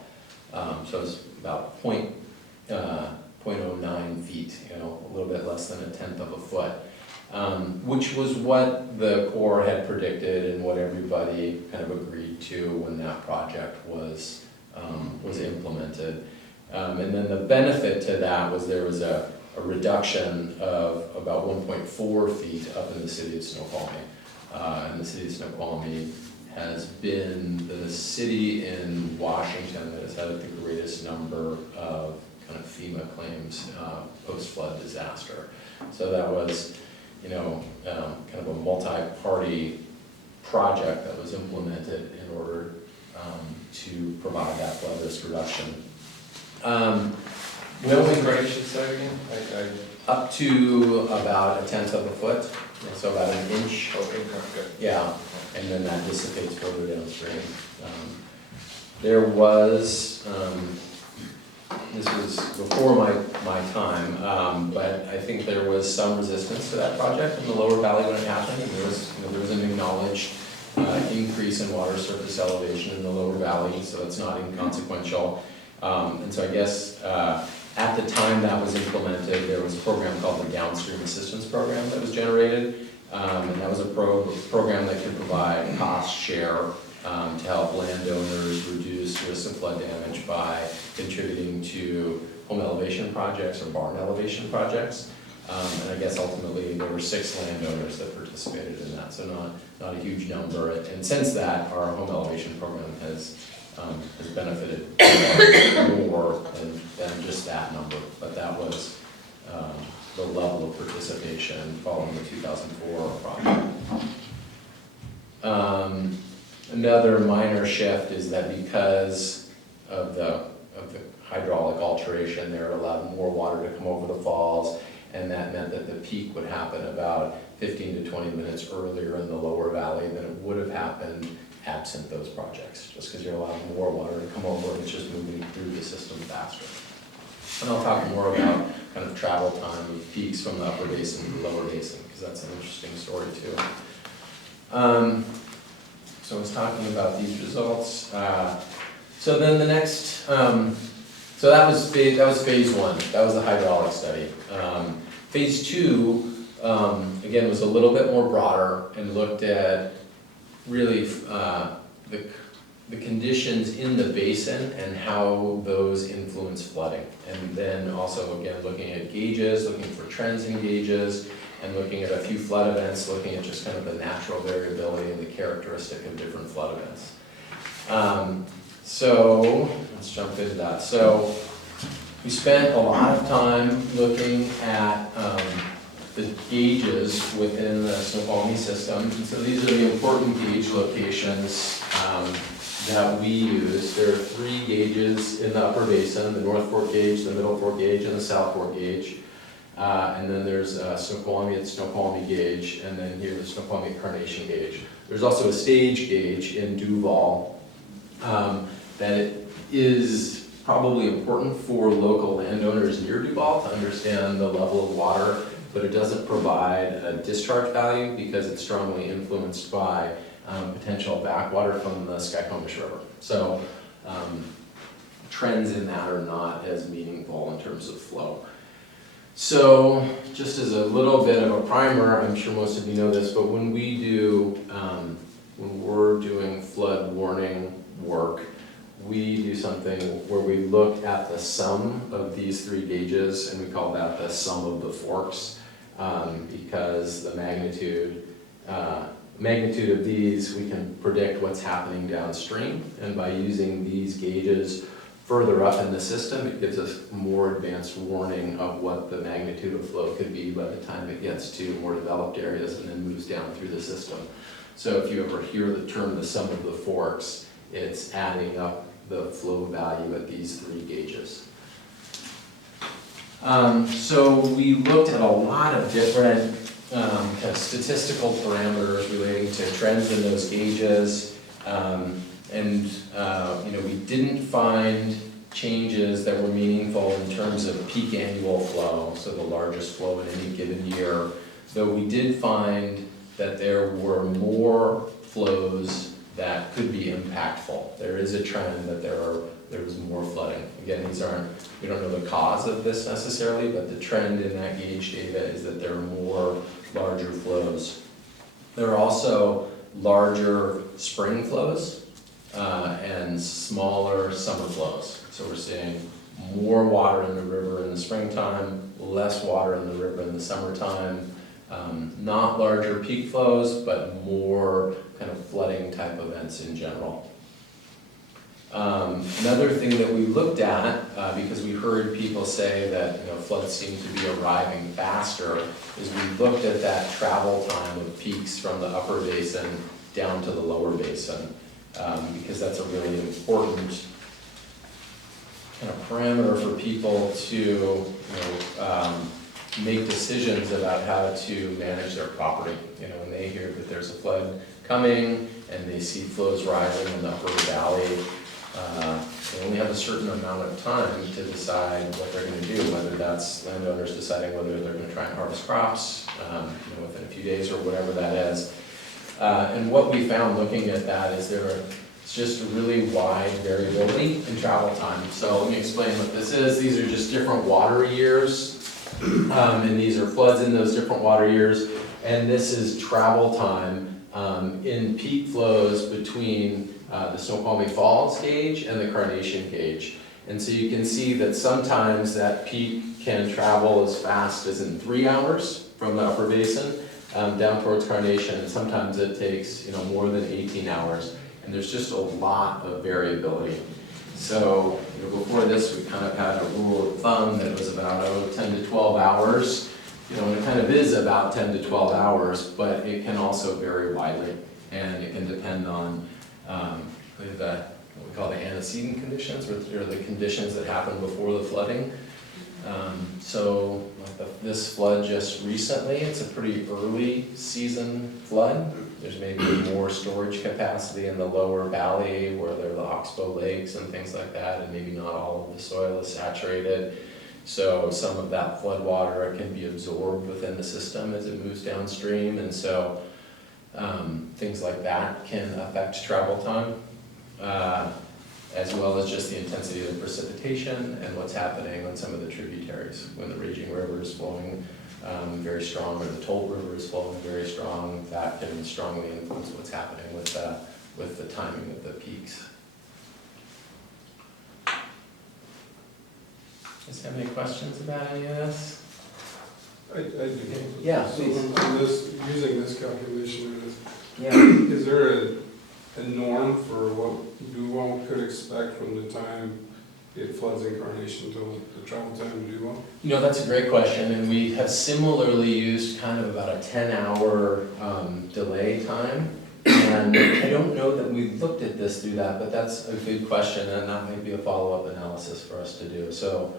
So it's about 0.09 feet, a little bit less than 1/10 of a foot, which was what the Corps had predicted and what everybody kind of agreed to when that project was implemented. And then the benefit to that was there was a reduction of about 1.4 feet up in the city of Snoqualmie. And the city of Snoqualmie has been the city in Washington that has had the greatest number of kind of FEMA claims post-flood disaster. So that was, kind of a multi-party project that was implemented in order to provide that flood risk reduction. Up to about 1/10 of a foot, so about an inch. Okay, good. Yeah, and then that dissipates further downstream. There was, this was before my time, but I think there was some resistance to that project in the lower valley when it happened. And there was an acknowledged increase in water surface elevation in the lower valley, so it's not inconsequential. And so I guess at the time that was implemented, there was a program called the Downstream Assistance Program that was generated. And that was a program that could provide cost share to help landowners reduce risk of flood damage by contributing to home elevation projects or barn elevation projects. And I guess ultimately there were 6 landowners that participated in that, so not a huge number. And since that, our home elevation program has benefited more than just that number, but that was the level of participation following the 2004 project. Another minor shift is that because of the hydraulic alteration, there allowed more water to come over the falls, and that meant that the peak would happen about 15 to 20 minutes earlier in the lower valley than it would have happened absent those projects, just because you're allowing more water to come over and it's just moving through the system faster. And I'll talk more about kind of travel time of peaks from the upper basin to the lower basin, because that's an interesting story too. So I was talking about these results. So then the next, so that was phase 1. That was the hydraulic study. Phase 2, again, was a little bit more broader and looked at really the conditions in the basin and how those influence flooding. And then also, again, looking at gauges, looking for trends in gauges, and looking at a few flood events, looking at just kind of the natural variability and the characteristic of different flood events. So let's jump into that. So we spent a lot of time looking at the gauges within the Snoqualmie system. And so these are the important gauge locations that we use. There are 3 gauges in the upper basin, the North Fork gauge, the Middle Fork gauge, and the South Fork gauge. And then there's Snoqualmie at Snoqualmie gauge, and then here the Snoqualmie Carnation gauge. There's also a stage gauge in Duval that is probably important for local landowners near Duval to understand the level of water, but it doesn't provide a discharge value because it's strongly influenced by potential backwater from the Skykomish River. So trends in that are not as meaningful in terms of flow. So just as a little bit of a primer, I'm sure most of you know this, but when we're doing flood warning work, we do something where we look at the sum of these 3 gauges, and we call that the sum of the forks, because the magnitude of these, we can predict what's happening downstream, and by using these gauges further up in the system, it gives us more advanced warning of what the magnitude of flow could be by the time it gets to more developed areas and then moves down through the system. So if you ever hear the term the sum of the forks, it's adding up the flow value at these 3 gauges. So we looked at a lot of different kind of statistical parameters relating to trends in those gauges. We didn't find changes that were meaningful in terms of peak annual flow, so the largest flow in any given year, though we did find that there were more flows that could be impactful. There is a trend that there was more flooding. Again, we don't know the cause of this necessarily, but the trend in that gauge data is that there are more larger flows. There are also larger spring flows and smaller summer flows. So we're seeing more water in the river in the springtime, less water in the river in the summertime, not larger peak flows, but more kind of flooding type events in general. Another thing that we looked at, because we heard people say that floods seem to be arriving faster, is we looked at that travel time of peaks from the upper basin down to the lower basin, because that's a really important kind of parameter for people to make decisions about how to manage their property. When they hear that there's a flood coming and they see flows rising in the upper valley, they only have a certain amount of time to decide what they're going to do, whether that's landowners deciding whether they're going to try and harvest crops within a few days or whatever that is. And what we found looking at that is it's just a really wide variability in travel time. So let me explain what this is. These are just different water years, and these are floods in those different water years. And this is travel time in peak flows between the Snoqualmie Falls gauge and the Carnation gauge. And so you can see that sometimes that peak can travel as fast as in 3 hours from the upper basin down towards Carnation, and sometimes it takes more than 18 hours. And there's just a lot of variability. So before this, we kind of had a rule of thumb that it was about 10 to 12 hours. And it kind of is about 10 to 12 hours, but it can also vary widely, and it can depend on what we call the antecedent conditions, or the conditions that happen before the flooding. So this flood just recently, it's a pretty early season flood. There's maybe more storage capacity in the lower valley where there are the oxbow lakes and things like that, and maybe not all of the soil is saturated. So some of that flood water can be absorbed within the system as it moves downstream, and so things like that can affect travel time, as well as just the intensity of the precipitation and what's happening on some of the tributaries. When the raging river is flowing very strong, or the Tolt River is flowing very strong, that can strongly influence what's happening with the timing of the peaks. Does have any questions about any of this? Yeah, So please. on this, using this calculation, Yeah. is there a norm for what Duval could expect from the time it floods Incarnation till the travel time to Duval? You know, that's a great question, and we have similarly used kind of about a 10-hour delay time. And I don't know that we've looked at this through that, but that's a good question, and that might be a follow-up analysis for us to do. So,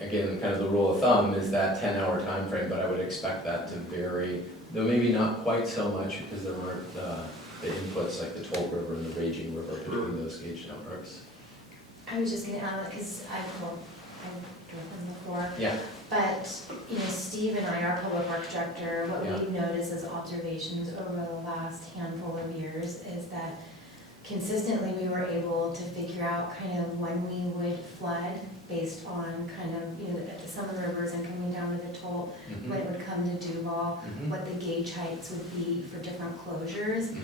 again, kind of the rule of thumb is that 10-hour time frame, but I would expect that to vary, though maybe not quite so much because there weren't the inputs like the Toll River and the Raging River between those gauge networks. I was just gonna add, because I've driven before, Yeah. but, Steve and I, our public works director, what Yeah. we've noticed as observations over the last handful of years is that consistently we were able to figure out kind of when we would flood based on kind of, some of the rivers and coming down to the toll, when it would come to Duval, what the gauge heights would be for different closures.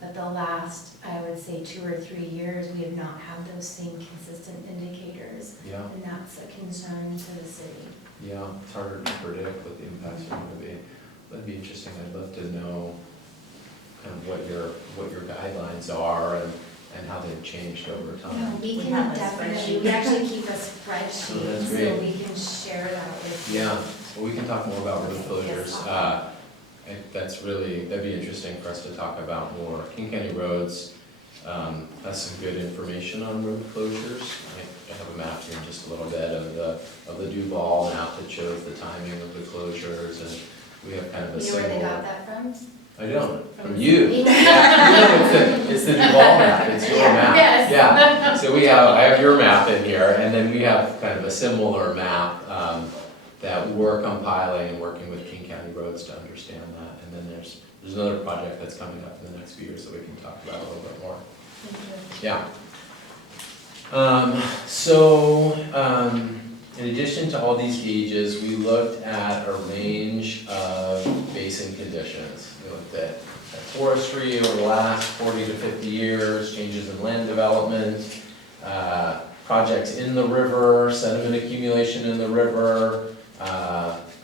But the last, I would say 2 or 3 years, we have not had those same consistent indicators. Yeah. And that's a concern to the city. Yeah, it's harder to predict what the impacts are going to be. That'd be interesting. I'd love to know kind of what your guidelines are and how they've changed over No, time. we We can have a definitely, spreadsheet. we actually keep a Oh, spreadsheet, that's so great. we can share that with you. Yeah, well, we can talk more about road closures. Yes. That'd be interesting for us to talk about more. King County Roads has some good information on road closures. I have a map here in just a little bit of the Duval map that shows the timing of the closures, and we have kind of a You know where they similar. got that from? I don't, from the you. city. Yeah, it's the Duval map, it's your map. Yes. Yeah, so I have your map in here, and then we have kind of a similar map that we're compiling and working with King County Roads to understand that. And then there's another project that's coming up in the next few years that we can talk about a little bit more. Yeah. In addition to all these gauges, we looked at a range of basin conditions. We looked at forestry over the last 40 to 50 years, changes in land development, projects in the river, sediment accumulation in the river,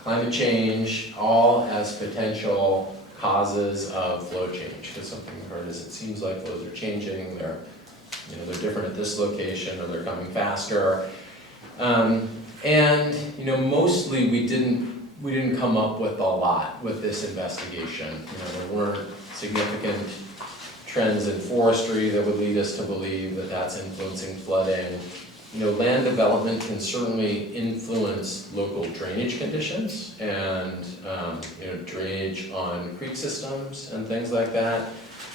climate change, all as potential causes of flow change. Because something we heard is it seems like flows are changing, they're different at this location, or they're coming faster. Mostly we didn't come up with a lot with this investigation. There weren't significant trends in forestry that would lead us to believe that that's influencing flooding. Land development can certainly influence local drainage conditions and, drainage on creek systems and things like that.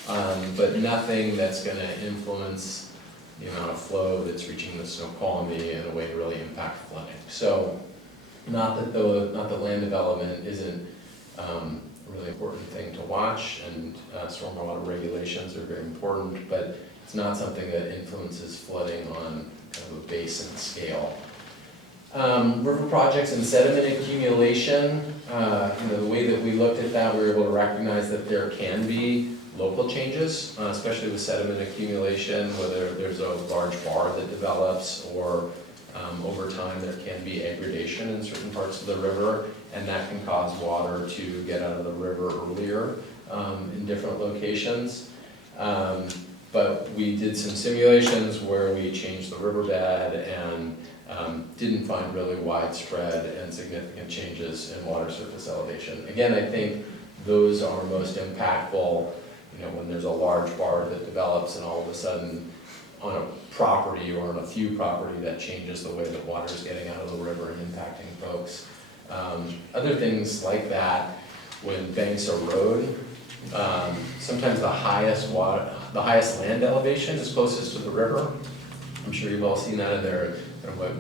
But nothing that's gonna influence the amount of flow that's reaching the Snoqualmie in a way to really impact flooding. So, not that land development isn't a really important thing to watch, and stormwater regulations are very important, but it's not something that influences flooding on kind of a basin scale. River projects and sediment accumulation, the way that we looked at that, we were able to recognize that there can be local changes, especially with sediment accumulation, whether there's a large bar that develops or over time there can be aggradation in certain parts of the river, and that can cause water to get out of the river earlier in different locations. But we did some simulations where we changed the riverbed and didn't find really widespread and significant changes in water surface elevation. Again, I think those are most impactful when there's a large bar that develops and all of a sudden on a property or on a few property that changes the way that water is getting out of the river and impacting folks. Other things like that, when banks erode, sometimes the highest land elevation is closest to the river. I'm sure you've all seen that in there,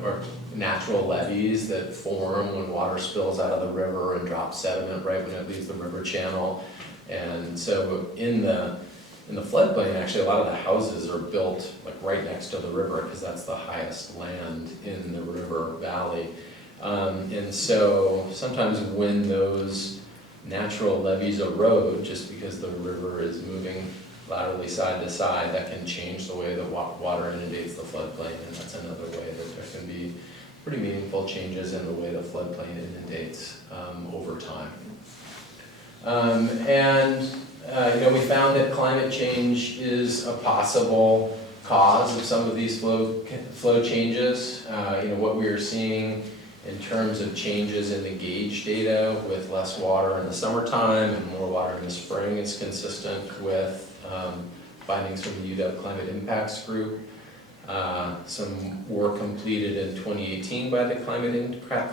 or natural levees that form when water spills out of the river and drops sediment right when it leaves the river channel. And so in the floodplain, actually, a lot of the houses are built like right next to the river because that's the highest land in the river valley. And so sometimes when those natural levees erode, just because the river is moving laterally side to side, that can change the way that water inundates the floodplain, and that's another way that there can be pretty meaningful meaningful changes in the way the floodplain inundates over time. We found that climate change is a possible cause of some of these flow changes. What we are seeing in terms of changes in the gauge data with less water in the summertime and more water in the spring is consistent with findings from the UW Climate Impacts Group. Some work completed in 2018 by the Climate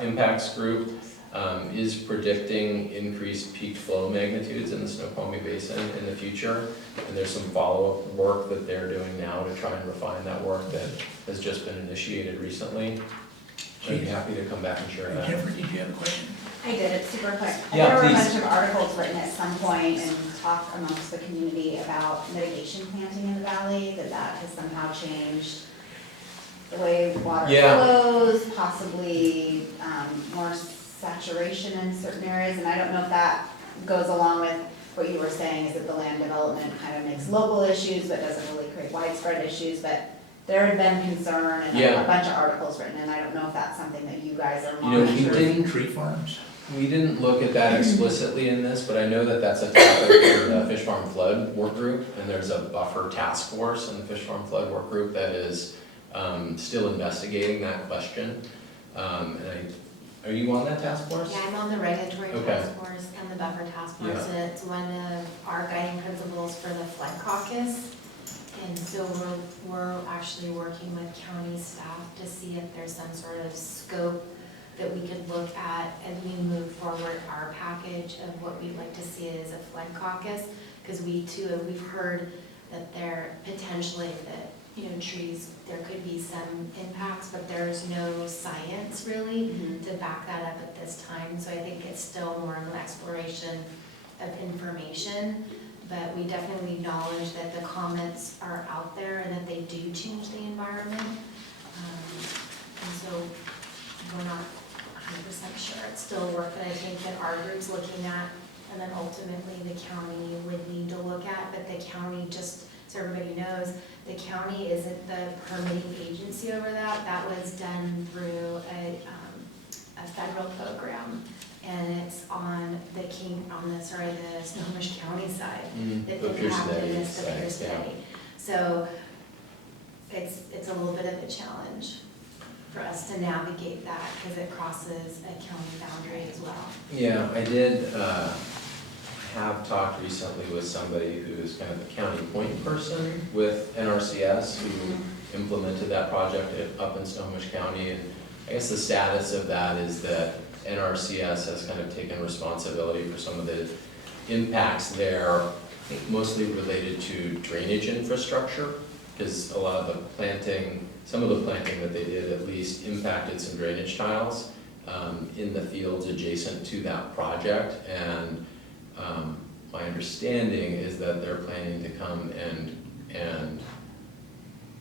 Impacts Group is predicting increased peak flow magnitudes in the Snoqualmie Basin in the future. And there's some follow-up work that they're doing now to try and refine that work that has just been initiated recently. I'd be happy to come back and share that. Jennifer, did you have a question? I did it super quick. Yeah, There were a please. bunch of articles written at some point and talk amongst the community about mitigation planting in the valley, that has somehow changed the way water Yeah. flows, possibly more saturation in certain areas. And I don't know if that goes along with what you were saying, is that the land development kind of makes local issues but doesn't really create widespread issues. But there had been concern and Yeah. a bunch of articles written, and I don't know if that's something that you guys are You know, we monitoring. didn't- Tree farms? We didn't look at that explicitly in this, but I know that that's a topic for the Fish Farm Flood Work Group, and there's a buffer task force in the Fish Farm Flood Work Group that is still investigating that question. Are you on that task force? Yeah, I'm on the regulatory Okay. task force and the buffer task force, Yeah. and it's one of our guiding principles for the flood caucus. And so we're actually working with county staff to see if there's some sort of scope that we could look at as we move forward our package of what we'd like to see as a flood caucus. Because we've heard that there potentially trees, there could be some impacts, but there's no science really Mhm. to back that up at this time. So I think it's still more of an exploration of information. But we definitely acknowledge that the comments are out there and that they do change the environment. And so we're not 100% sure. It's still work that I think that our group's looking at, and then ultimately the county would need to look at. But the county, just so everybody knows, the county isn't the permitting agency over that. That was done through a federal program. And it's on the Snohomish County side that The didn't Pierce have City this, the side, Pierce yeah. City. So it's a little bit of a challenge for us to navigate that because it crosses a county boundary as well. Yeah, I did have talked recently with somebody who's kind of a county point person with NRCS who implemented that project up in Snohomish County. And I guess the status of that is that NRCS has kind of taken responsibility for some of the impacts there, I think mostly related to drainage infrastructure, because a lot of the planting, some of the planting that they did at least impacted some drainage tiles in the fields adjacent to that project. And my understanding is that they're planning to come and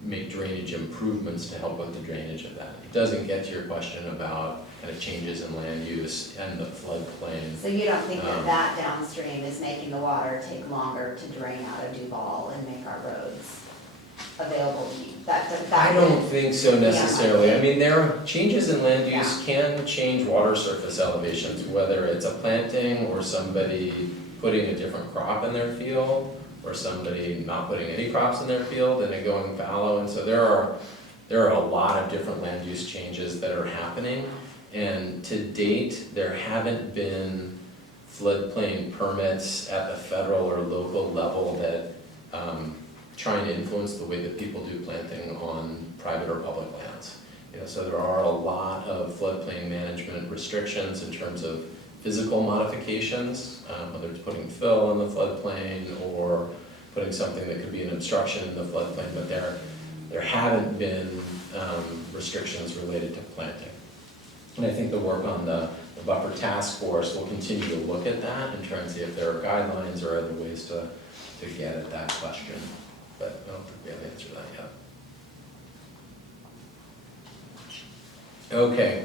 make drainage improvements to help with the drainage of that. It doesn't get to your question about kind of changes in land use and the floodplain. So you don't think that downstream is making the water take longer to drain out of Duval and make our roads available to you? I don't think so necessarily. Yeah. I mean, there are changes in land use can change water surface elevations, whether it's a planting or somebody putting a different crop in their field, or somebody not putting any crops in their field and it going fallow. And so there are a lot of different land use changes that are happening. And to date, there haven't been floodplain permits at the federal or local level that trying to influence the way that people do planting on private or public lands. So there are a lot of floodplain management restrictions in terms of physical modifications, whether it's putting fill in the floodplain or putting something that could be an obstruction in the floodplain, but there haven't been restrictions related to planting. And I think the work on the buffer task force will continue to look at that and try and see if there are guidelines or other ways to get at that question. But I don't think we have an answer to that yet. Okay,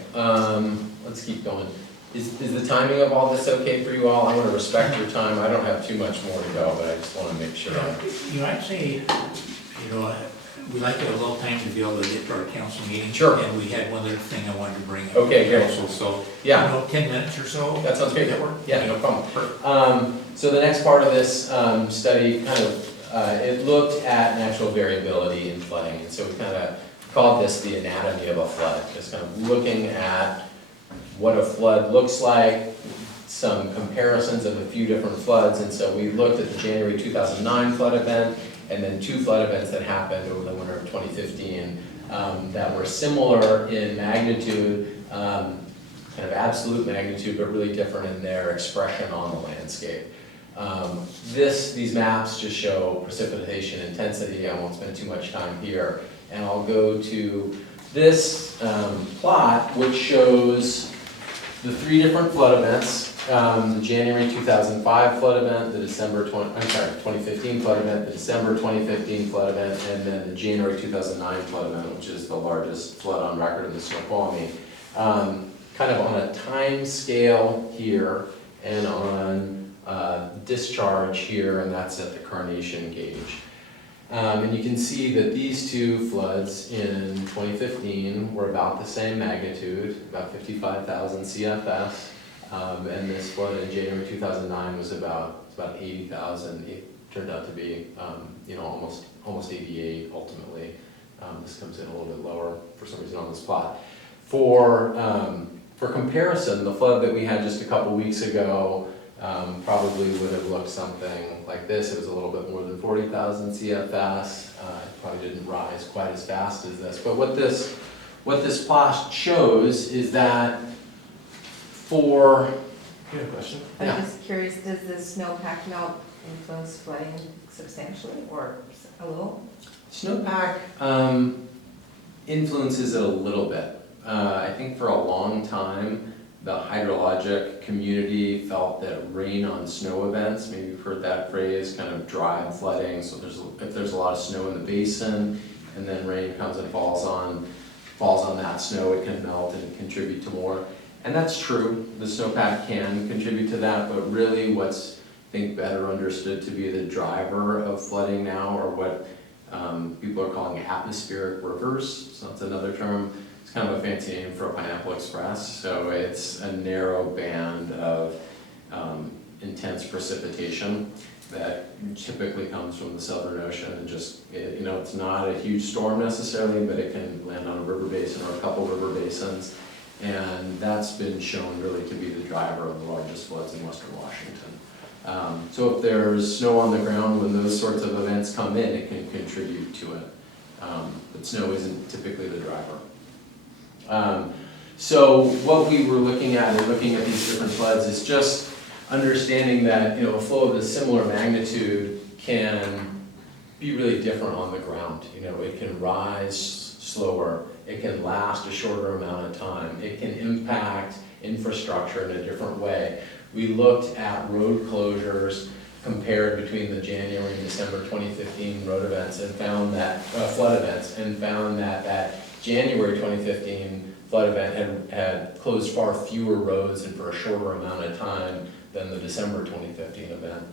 let's keep going. Is the timing of all this okay for you all? I want to respect your time. I don't have too much more to go, but I just want to make sure. I'd say, we like to have a little time to be able to get to our council meeting. Sure. And we had one other thing I wanted to bring up. Okay, great. Also, so, Yeah. I don't know, 10 minutes or so? That sounds great. Does that work? Yeah, no problem. Perfect. So the next part of this study kind of, it looked at natural variability in flooding. And so we kind of called this the anatomy of a flood, just kind of looking at what a flood looks like, some comparisons of a few different floods. And so we looked at the January 2009 flood event and then 2 flood events that happened over the winter of 2015 that were similar in magnitude, kind of absolute magnitude, but really different in their expression on the landscape. These maps just show precipitation intensity. I won't spend too much time here. And I'll go to this plot, which shows the 3 different flood events. The January 2005 flood event, the 2015 flood event, the December 2015 flood event, and then the January 2009 flood event, which is the largest flood on record in the Snoqualmie. Kind of on a time scale here and on discharge here, and that's at the Carnation gauge. And you can see that these 2 floods in 2015 were about the same magnitude, about 55,000 CFS. And this flood in January 2009 was about 80,000. It turned out to be, almost 88 ultimately. This comes in a little bit lower for some reason on this plot. For comparison, the flood that we had just a couple weeks ago probably would have looked something like this. It was a little bit more than 40,000 CFS. It probably didn't rise quite as fast as this. But what this plot shows is that for, you have a question? I'm just curious, does the snowpack melt influence flooding substantially or a little? Snowpack influences it a little bit. I think for a long time, the hydrologic community felt that rain on snow events, maybe you've heard that phrase, kind of drive flooding. So if there's a lot of snow in the basin and then rain comes and falls on that snow, it can melt and contribute to more. And that's true, the snowpack can contribute to that, but really what's, I think, better understood to be the driver of flooding now are what people are calling atmospheric rivers. So that's another term. It's kind of a fancy name for a Pineapple Express. So it's a narrow band of intense precipitation that typically comes from the Southern Ocean and just, it's not a huge storm necessarily, but it can land on a river basin or a couple river basins. And that's been shown really to be the driver of the largest floods in Western Washington. So if there's snow on the ground when those sorts of events come in, it can contribute to it. But snow isn't typically the driver. So what we were looking at in looking at these different floods is just understanding that a flow of a similar magnitude can be really different on the ground. It can rise slower. It can last a shorter amount of time. It can impact infrastructure in a different way. We looked at road closures compared between the January and December 2015 road events and found that, flood events, and found that that January 2015 flood event had closed far fewer roads and for a shorter amount of time than the December 2015 event.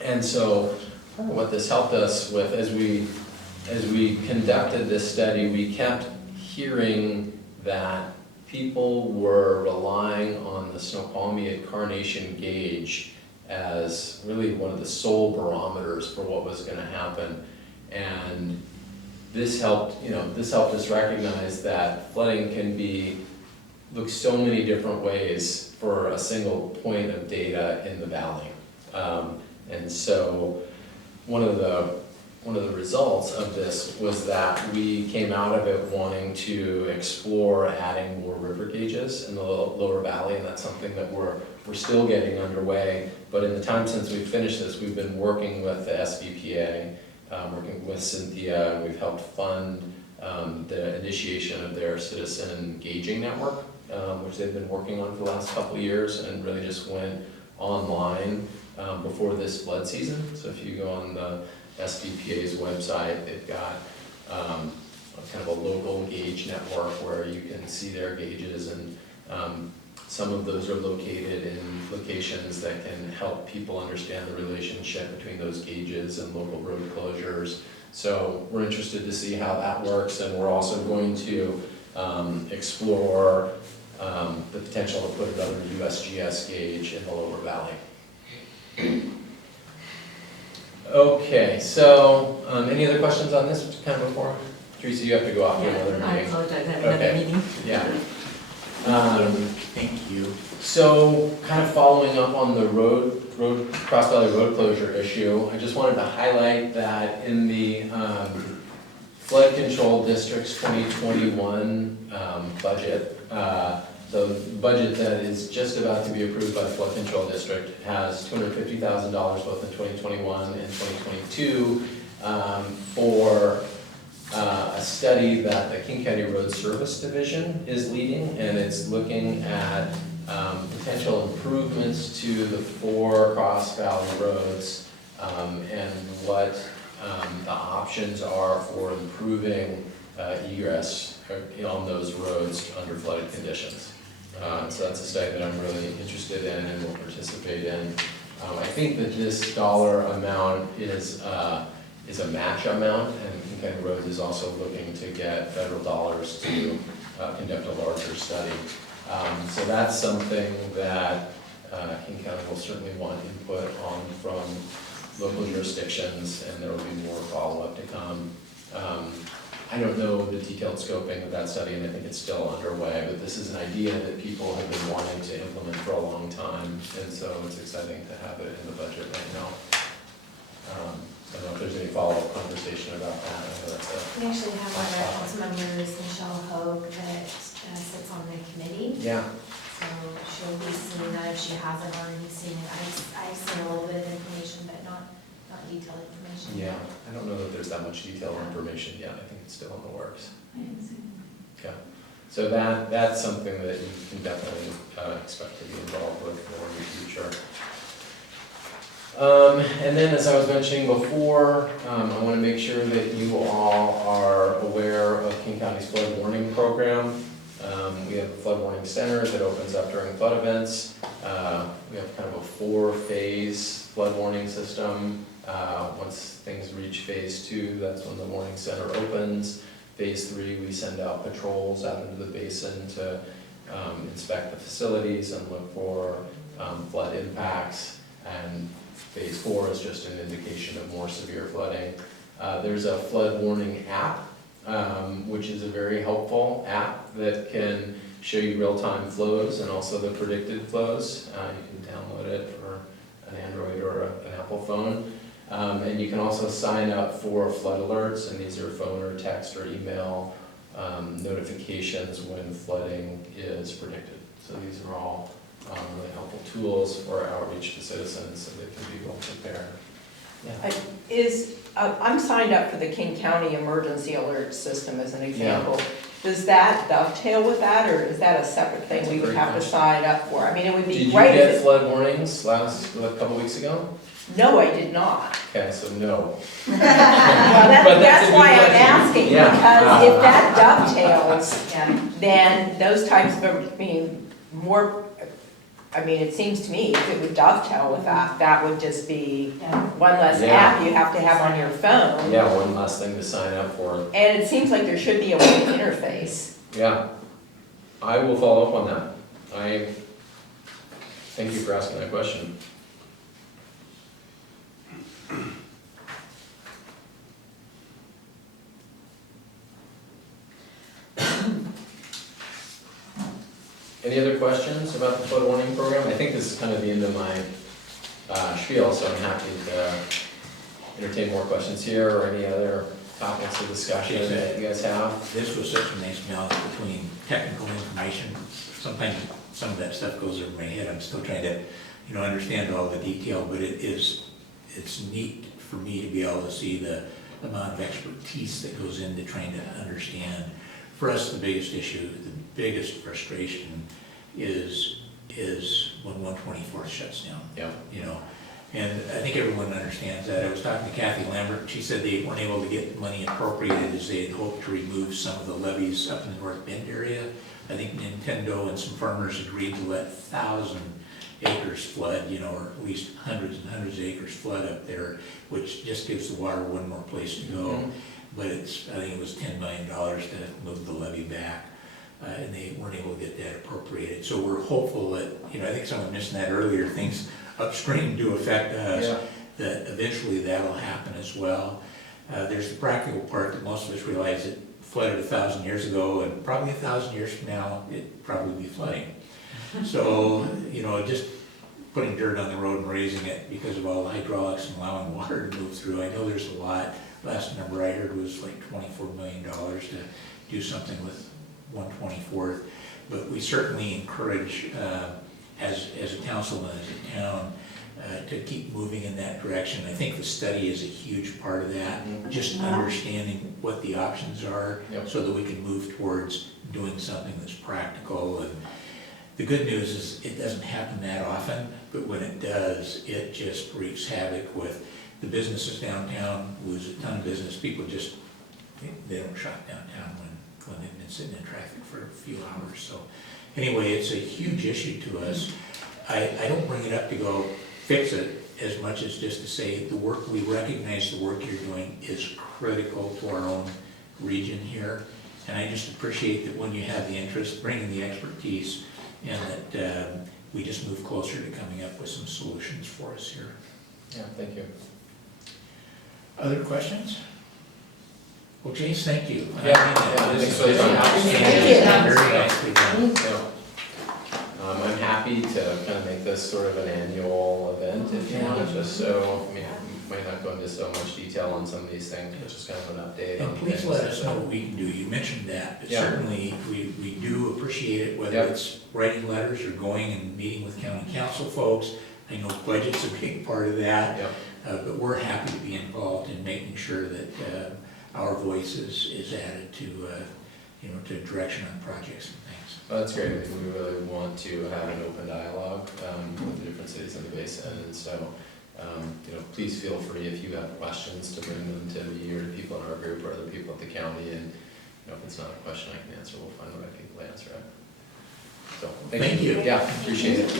And so what this helped us with as we conducted this study, we kept hearing that people were relying on the Snoqualmie at Carnation gauge as really one of the sole barometers for what was going to happen. And this helped us recognize that flooding can look so many different ways for a single point of data in the valley. And so one of the results of this was that we came out of it wanting to explore adding more river gauges in the lower valley, and that's something that we're still getting underway. But in the time since we finished this, we've been working with the SVPA, working with Cynthia, and we've helped fund the initiation of their citizen gauging network, which they've been working on for the last couple of years and really just went online before this flood season. So if you go on the SVPA's website, they've got kind of a local gauge network where you can see their gauges and Some of those are located in locations that can help people understand the relationship between those gauges and local road closures. So we're interested to see how that works, and we're also going to explore the potential to put another USGS gauge in the lower valley. Okay, so any other questions on this kind of before? Teresa, you have to go off to another meeting. I apologize, I have another Okay. meeting. Yeah. Thank you. So, kind of following up on the Cross Valley road closure issue, I just wanted to highlight that in the Flood Control District's 2021 budget, the budget that is just about to be approved by the Flood Control District has $250,000 both in 2021 and 2022 for a study that the King County Road Service Division is leading, and it's looking at potential improvements to the 4 Cross Valley roads and what the options are for improving egress on those roads under flooded conditions. So that's a study that I'm really interested in and will participate in. I think that this dollar amount is a match amount, and King County Roads is also looking to get federal dollars to conduct a larger study. So that's something that King County will certainly want input on from local jurisdictions, and there will be more follow-up to come. I don't know the detailed scoping of that study, and I think it's still underway, but this is an idea that people have been wanting to implement for a long time, and so it's exciting to have it in the budget right now. I don't know if there's any follow-up conversation about that. I know that's We actually have one of our council members, Michelle Hogue, that sits on the committee. Yeah, So she'll be seeing that if she hasn't already seen it. I've seen a little bit of information, but not detailed information. yeah. I don't know that there's that much detailed information yet. I think it's still in the works. I haven't seen Okay. So that's something that you can definitely expect to be involved with more in the future. And then, as I was mentioning before, I want to make sure that you all are aware of King County's flood warning program. We have a flood warning center that opens up during flood events. We have kind of a 4-phase flood warning system. Once things reach phase 2, that's when the warning center opens. Phase 3, we send out patrols out into the basin to inspect the facilities and look for flood impacts. And phase 4 is just an indication of more severe flooding. There's a flood warning app, which is a very helpful app that can show you real-time flows and also the predicted flows. You can download it for an Android or an Apple phone. And you can also sign up for flood alerts, and these are phone or text or email notifications when flooding is predicted. So these are all really helpful tools for outreach to citizens so they can be well prepared. Yeah. I'm signed up for the King County Emergency Alert System as an example. Does that dovetail with that, or is that a separate thing we would have to sign up for? I mean, it would be Did great you get if flood warnings a couple weeks ago? no, I did not. Okay, so no. Well, But that's a that's good why I'm question. asking, Yeah. because if that dovetails, Yeah. then those types of, it seems to me if it would dovetail with that, that would just be Yeah. one less Yeah. app you have to have on your phone. Yeah, one last thing to sign up for. And it seems like there should be a way to interface. Yeah, I will follow up on that. Thank you for asking that question. Any other questions about the flood warning program? I think this is kind of the end of my spiel, so I'm happy to entertain more questions here or any other topics of discussion that you guys have. This was such a nice balance between technical information. Sometimes some of that stuff goes over my head. I'm still trying to, understand all the detail, but it's neat for me to be able to see the amount of expertise that goes into trying to understand. For us, the biggest issue, the biggest frustration is when 124th shuts down. Yeah. And I think everyone understands that. I was talking to Kathy Lambert, she said they weren't able to get money appropriated as they had hoped to remove some of the levees up in the North Bend area. I think Pendo and some farmers agreed to let 1,000 acres flood, or at least hundreds and hundreds of acres flood up there, which just gives the water one more place to go. But I think it was $10 million to move the levee back, and they weren't able to get that appropriated. So we're hopeful that, I think someone mentioned that earlier, things upstream do affect us, that eventually that'll happen as well. There's the practical part that most of us realize it flooded 1,000 years ago, and probably 1,000 years from now, it'd probably be flooding. So, just putting dirt on the road and raising it because of all the hydraulics and allowing water to move through. I know there's a lot. Last number I heard was like $24 million to do something with 124th. But we certainly encourage, as a council and as a town, to keep moving in that direction. I think the study is a huge part of that, just understanding what the options are so that we can move towards doing something that's practical. And the good news is it doesn't happen that often, but when it does, it just wreaks havoc with the businesses downtown, lose a ton of business. People just, they don't shop downtown when they've been sitting in traffic for a few hours. So anyway, it's a huge issue to us. I don't bring it up to go fix it as much as just to say we recognize the work you're doing is critical to our own region here. And I just appreciate that when you have the interest, bringing the expertise, and that we just move closer to coming up with some solutions for us here. Yeah, thank you. Other questions? Well, James, thank you. Yeah, thanks for the time. Very nicely done. Yeah. I'm happy to kind of make this sort of an annual event, if you want, just so, we might not go into so much detail on some of these things, but just kind of an update on And things. please let us know what we can do. You mentioned that, but certainly we do appreciate it, whether it's writing letters or going and meeting with county council folks. I know budget's a big part of that, but we're happy to be involved in making sure that our voice is added to, to direction on projects and things. Well, that's great. I think we really want to have an open dialogue with the different cities in the basin, and so please feel free if you have questions to bring them to me or to people in our group or other people at the county, and if it's not a question I can answer, we'll find the right people to answer it. So thank you. Yeah, appreciate it.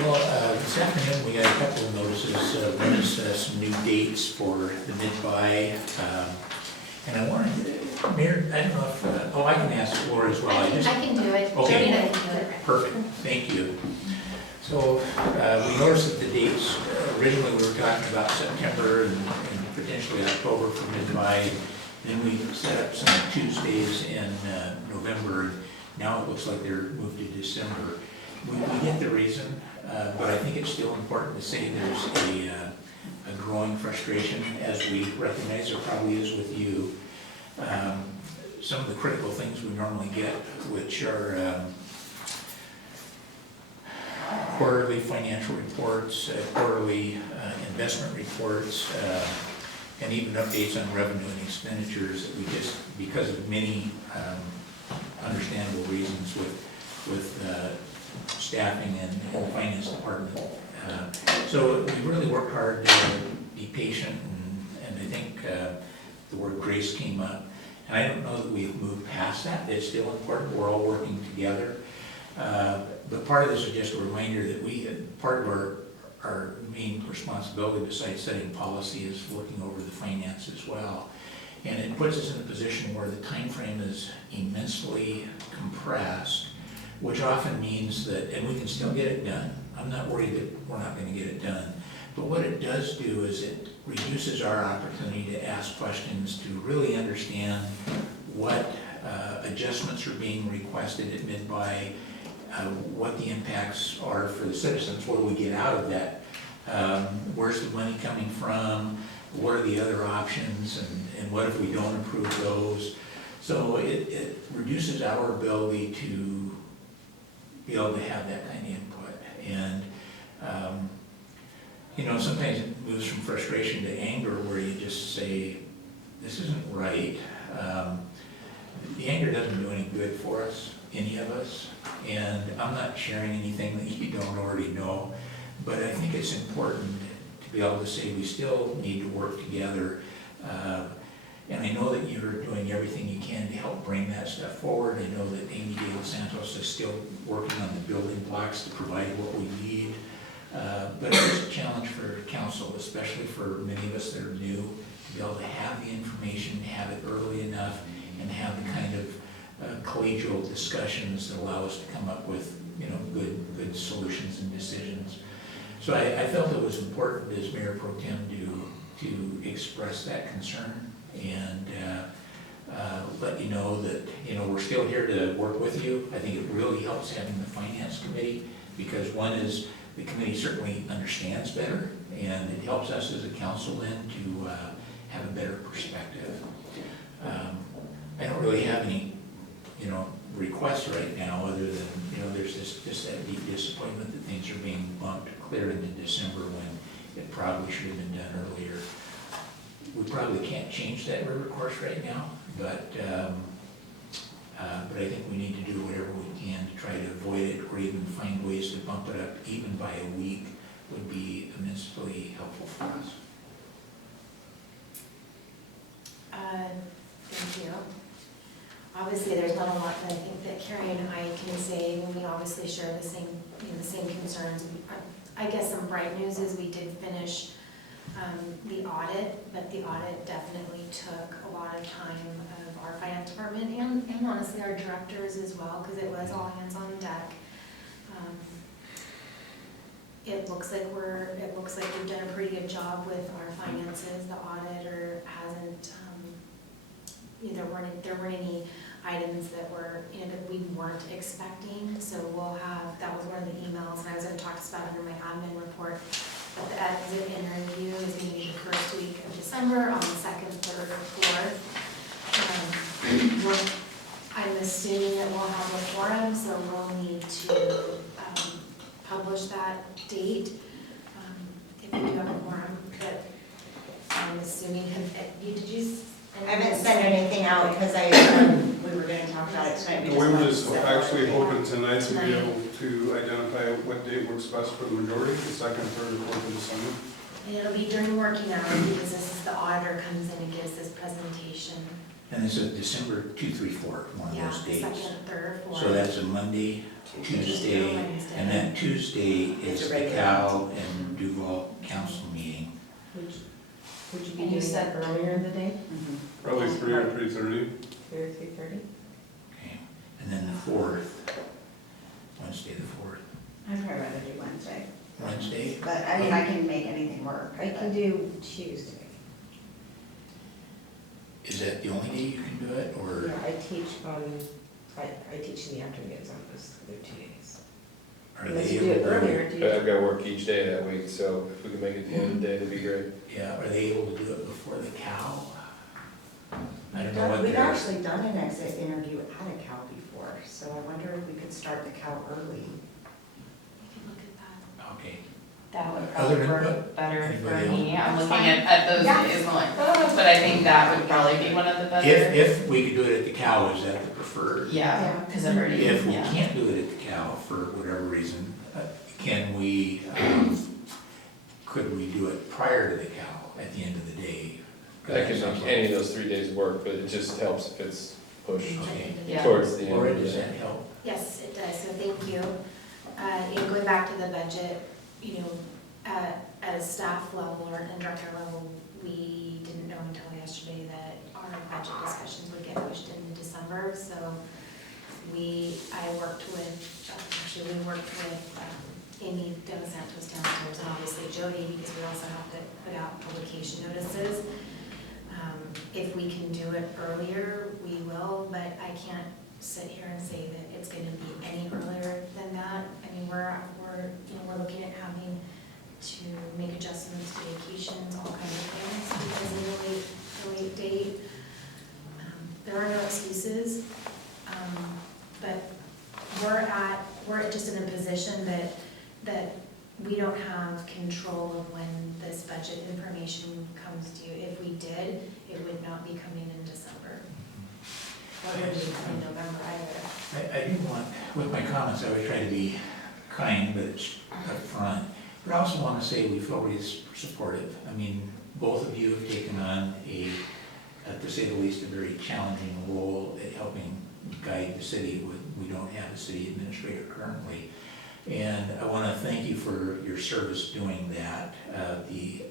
Well, this afternoon we got a couple of notices. One is some new dates for the mid-buy. And I wanted, Mayor, I don't know if, I can ask Laura as well. I can do it. Okay. Jody and I can do it. Perfect, thank you. So we noticed that the dates, originally we were talking about September and potentially October for mid-buy. Then we set up some Tuesdays in November. Now it looks like they're moved to December. We get the reason, but I think it's still important to say there's a growing frustration, as we recognize there probably is with you. Some of the critical things we normally get, which are quarterly financial reports, quarterly investment reports, and even updates on revenue and expenditures that we just, because of many understandable reasons with staffing and finance department. So we really worked hard to be patient, and I think the word grace came up. And I don't know that we've moved past that. It's still important. We're all working together. But part of this is just a reminder that part of our main responsibility besides setting policy is looking over the finance as well. And it puts us in a position where the time frame is immensely compressed, which often means that, and we can still get it done. I'm not worried that we're not going to get it done. But what it does do is it reduces our opportunity to ask questions, to really understand what adjustments are being requested at mid-buy, what the impacts are for the citizens, what do we get out of that, where's the money coming from, what are the other options, and what if we don't approve those. So it reduces our ability to be able to have that kind of input. And sometimes it moves from frustration to anger, where you just say, this isn't right. The anger doesn't do any good for us, any of us, and I'm not sharing anything that you don't already know, but I think it's important to be able to say we still need to work together. And I know that you're doing everything you can to help bring that stuff forward. I know that Amy De Los Santos is still working on the building blocks to provide what we need. But it's a challenge for council, especially for many of us that are new, to be able to have the information, have it early enough, and have the kind of collegial discussions that allow us to come up with, good solutions and decisions. So I felt it was important as Mayor Pro Tem to express that concern and let you know that, we're still here to work with you. I think it really helps having the Finance Committee, because one is, the committee certainly understands better, and it helps us as a council then to have a better perspective. I don't really have any, requests right now, other than, there's just that deep disappointment that things are being bumped clear into December when it probably should have been done earlier. We probably can't change that river course right now, but I think we need to do whatever we can to try to avoid it, or even find ways to bump it up even by a week would be immensely helpful for us. Thank you. Obviously, there's not a lot that I think that Carrie and I can say, and we obviously share the same, the same concerns. I guess some bright news is we did finish the audit, but the audit definitely took a lot of time of our finance department and honestly our directors as well, because it was all hands on deck. It looks like we've done a pretty good job with our finances. The auditor hasn't, there weren't any items that were, that we weren't expecting. So we'll have, that was one of the emails, and I was going to talk about under my admin report. But the exit interview is going to be the first week of December on the 2nd, 3rd, or 4th. I'm assuming that we'll have a forum, so we'll need to publish that date if we do have a forum. But I'm assuming, did you? I haven't sent anything out because we were going to talk about it tonight. We were just actually hoping tonight to be able to identify what date works best for the majority, the 2nd, 3rd, or 4th of December. And it'll be during working hours because this is the auditor comes in and gives this presentation. And this is December 2, 3, 4, one of those dates. 2nd, 3rd, 4th. So that's a Monday, Tuesday, and then Tuesday is the Cal and Duval council meeting. Would you be And doing you that said earlier in the day? Probably 3 or 3:30. 3 or 3:30? Okay, and then the 4th, Wednesday the 4th. I'd probably rather do Wednesday. Wednesday? But I mean, I can make anything work. I can do Tuesday. Is that the only day you can do it, or? Yeah, I teach I teach in the afternoons on those other 2 days. Are Unless they you do it able to- earlier, do you? I've got work each day that week, so if we can make it the end of the day, that'd be great. Yeah, are they able to do it before the Cal? I don't know what We've they're. actually done an exit interview at a Cal before, so I wonder if we could start the Cal early. We can look at that. Okay, That would Other probably input? work better for Anybody me. I'm looking at those Yeah. days going, oh, but I think that would probably be one of the better. if we could do it at the Cal, is that the preferred? Yeah, because I've already, If we yeah. can't do it at the Cal for whatever reason, can we, could we do it prior to the Cal at the end of the day? I can make any of those 3 days work, but it just helps if it's pushed Okay. Yeah. towards the end Lori, of the does day. that help? Yes, it does, so thank you. Going back to the budget, at a staff level or and director level, we didn't know until yesterday that our budget discussions would get pushed into December, so we worked with Amy De Los Santos downstairs and obviously Jody, because we also have to put out publication notices. If we can do it earlier, we will, but I can't sit here and say that it's gonna be any earlier than that. I mean, we're looking at having to make adjustments to vacations, all kinds of things because of the late date. There are no excuses, but we're just in a position that we don't have control of when this budget information comes due. If we did, it would not be coming in December. Or it wouldn't be coming in November either. I do want, with my comments, I always try to be kind, but it's upfront. But I also want to say we feel really supportive. I mean, both of you have taken on a to say the least, a very challenging role at helping guide the city. We don't have a city administrator currently. And I want to thank you for your service doing that. The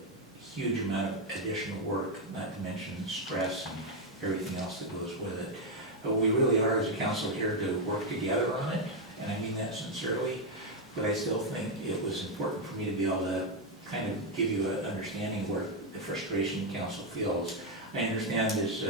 huge amount of additional work, not to mention stress and everything else that goes with it. But we really are, as a council, here to work together on it, and I mean that sincerely. But I still think it was important for me to be able to kind of give you an understanding where the frustration council feels. I understand as,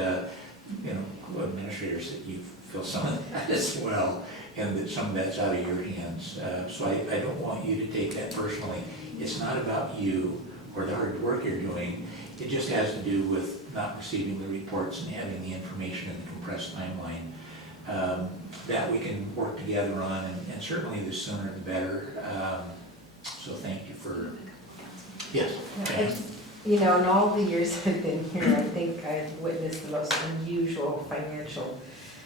administrators that you feel some of that as well, and that some of that's out of your hands. So I don't want you to take that personally. It's not about you or the hard work you're doing. It just has to do with not receiving the reports and having the information in the compressed timeline. That we can work together on, and certainly the sooner the better. So thank you for, yes. Pam? You know, in all the years I've been here, I think I've witnessed the most unusual financial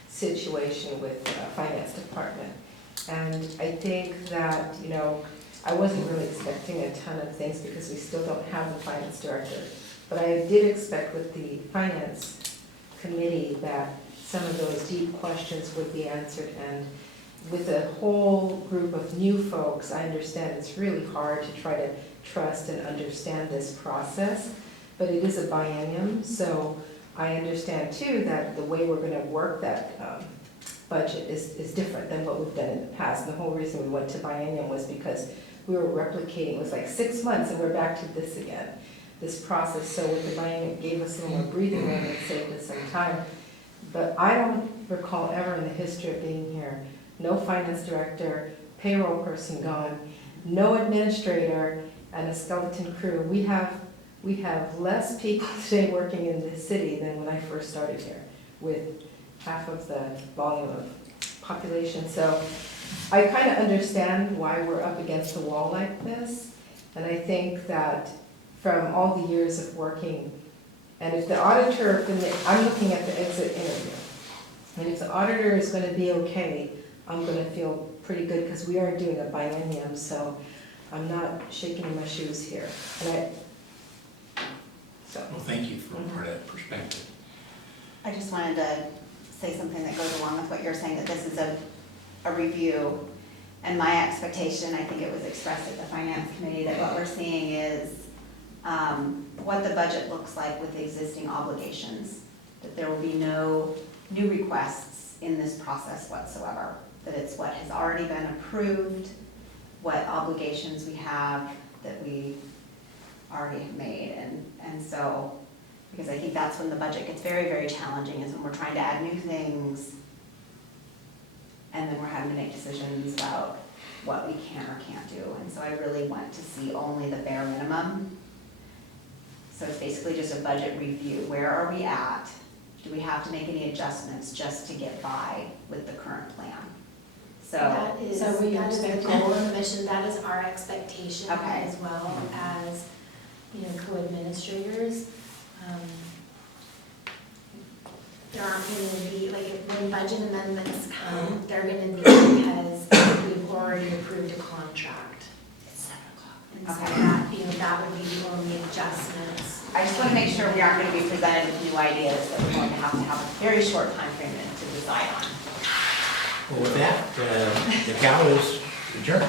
situation with the finance department. And I think that, I wasn't really expecting a ton of things because we still don't have the finance director. But I did expect with the finance committee that some of those deep questions would be answered. And with a whole group of new folks, I understand it's really hard to try to trust and understand this process, but it is a biennium, so I understand too that the way we're gonna work that budget is different than what we've done in the past. And the whole reason we went to biennium was because we were replicating, it was like 6 months and we're back to this again, this process. So with the biennium, it gave us a little more breathing room and saved us some time. But I don't recall ever in the history of being here, no finance director, payroll person gone, no administrator, and a skeleton crew. We have less people today working in this city than when I first started here, with half of the volume of population. So I kind of understand why we're up against the wall like this. And I think that from all the years of working, and if the auditor, I'm looking at the exit interview, and if the auditor is going to be okay, I'm going to feel pretty good because we are doing a biennium, so I'm not shaking in my shoes here. And Well, thank you for that perspective. I just wanted to say something that goes along with what you're saying, that this is a review. And my expectation, I think it was expressed at the finance committee, that what we're seeing is what the budget looks like with the existing obligations. That there will be no new requests in this process whatsoever. That it's what has already been approved, what obligations we have that we already have made. And so, because I think that's when the budget gets very, very challenging, is when we're trying to add new things and then we're having to make decisions about what we can or can't do. And so I really want to see only the bare minimum. So it's basically just a budget review. Where are we at? Do we have to make any adjustments just to get by with the current plan? So That is the goal and the mission, that is our expectation Okay. as well as, co-administrators. There aren't going to be, when budget amendments come, they're going to be because we've already approved a contract. And so Okay. that would be the only adjustments. I just want to make sure we aren't going to be presented with new ideas that we're going to have a very short time frame to decide on. Well, with that, the cow is adjourned.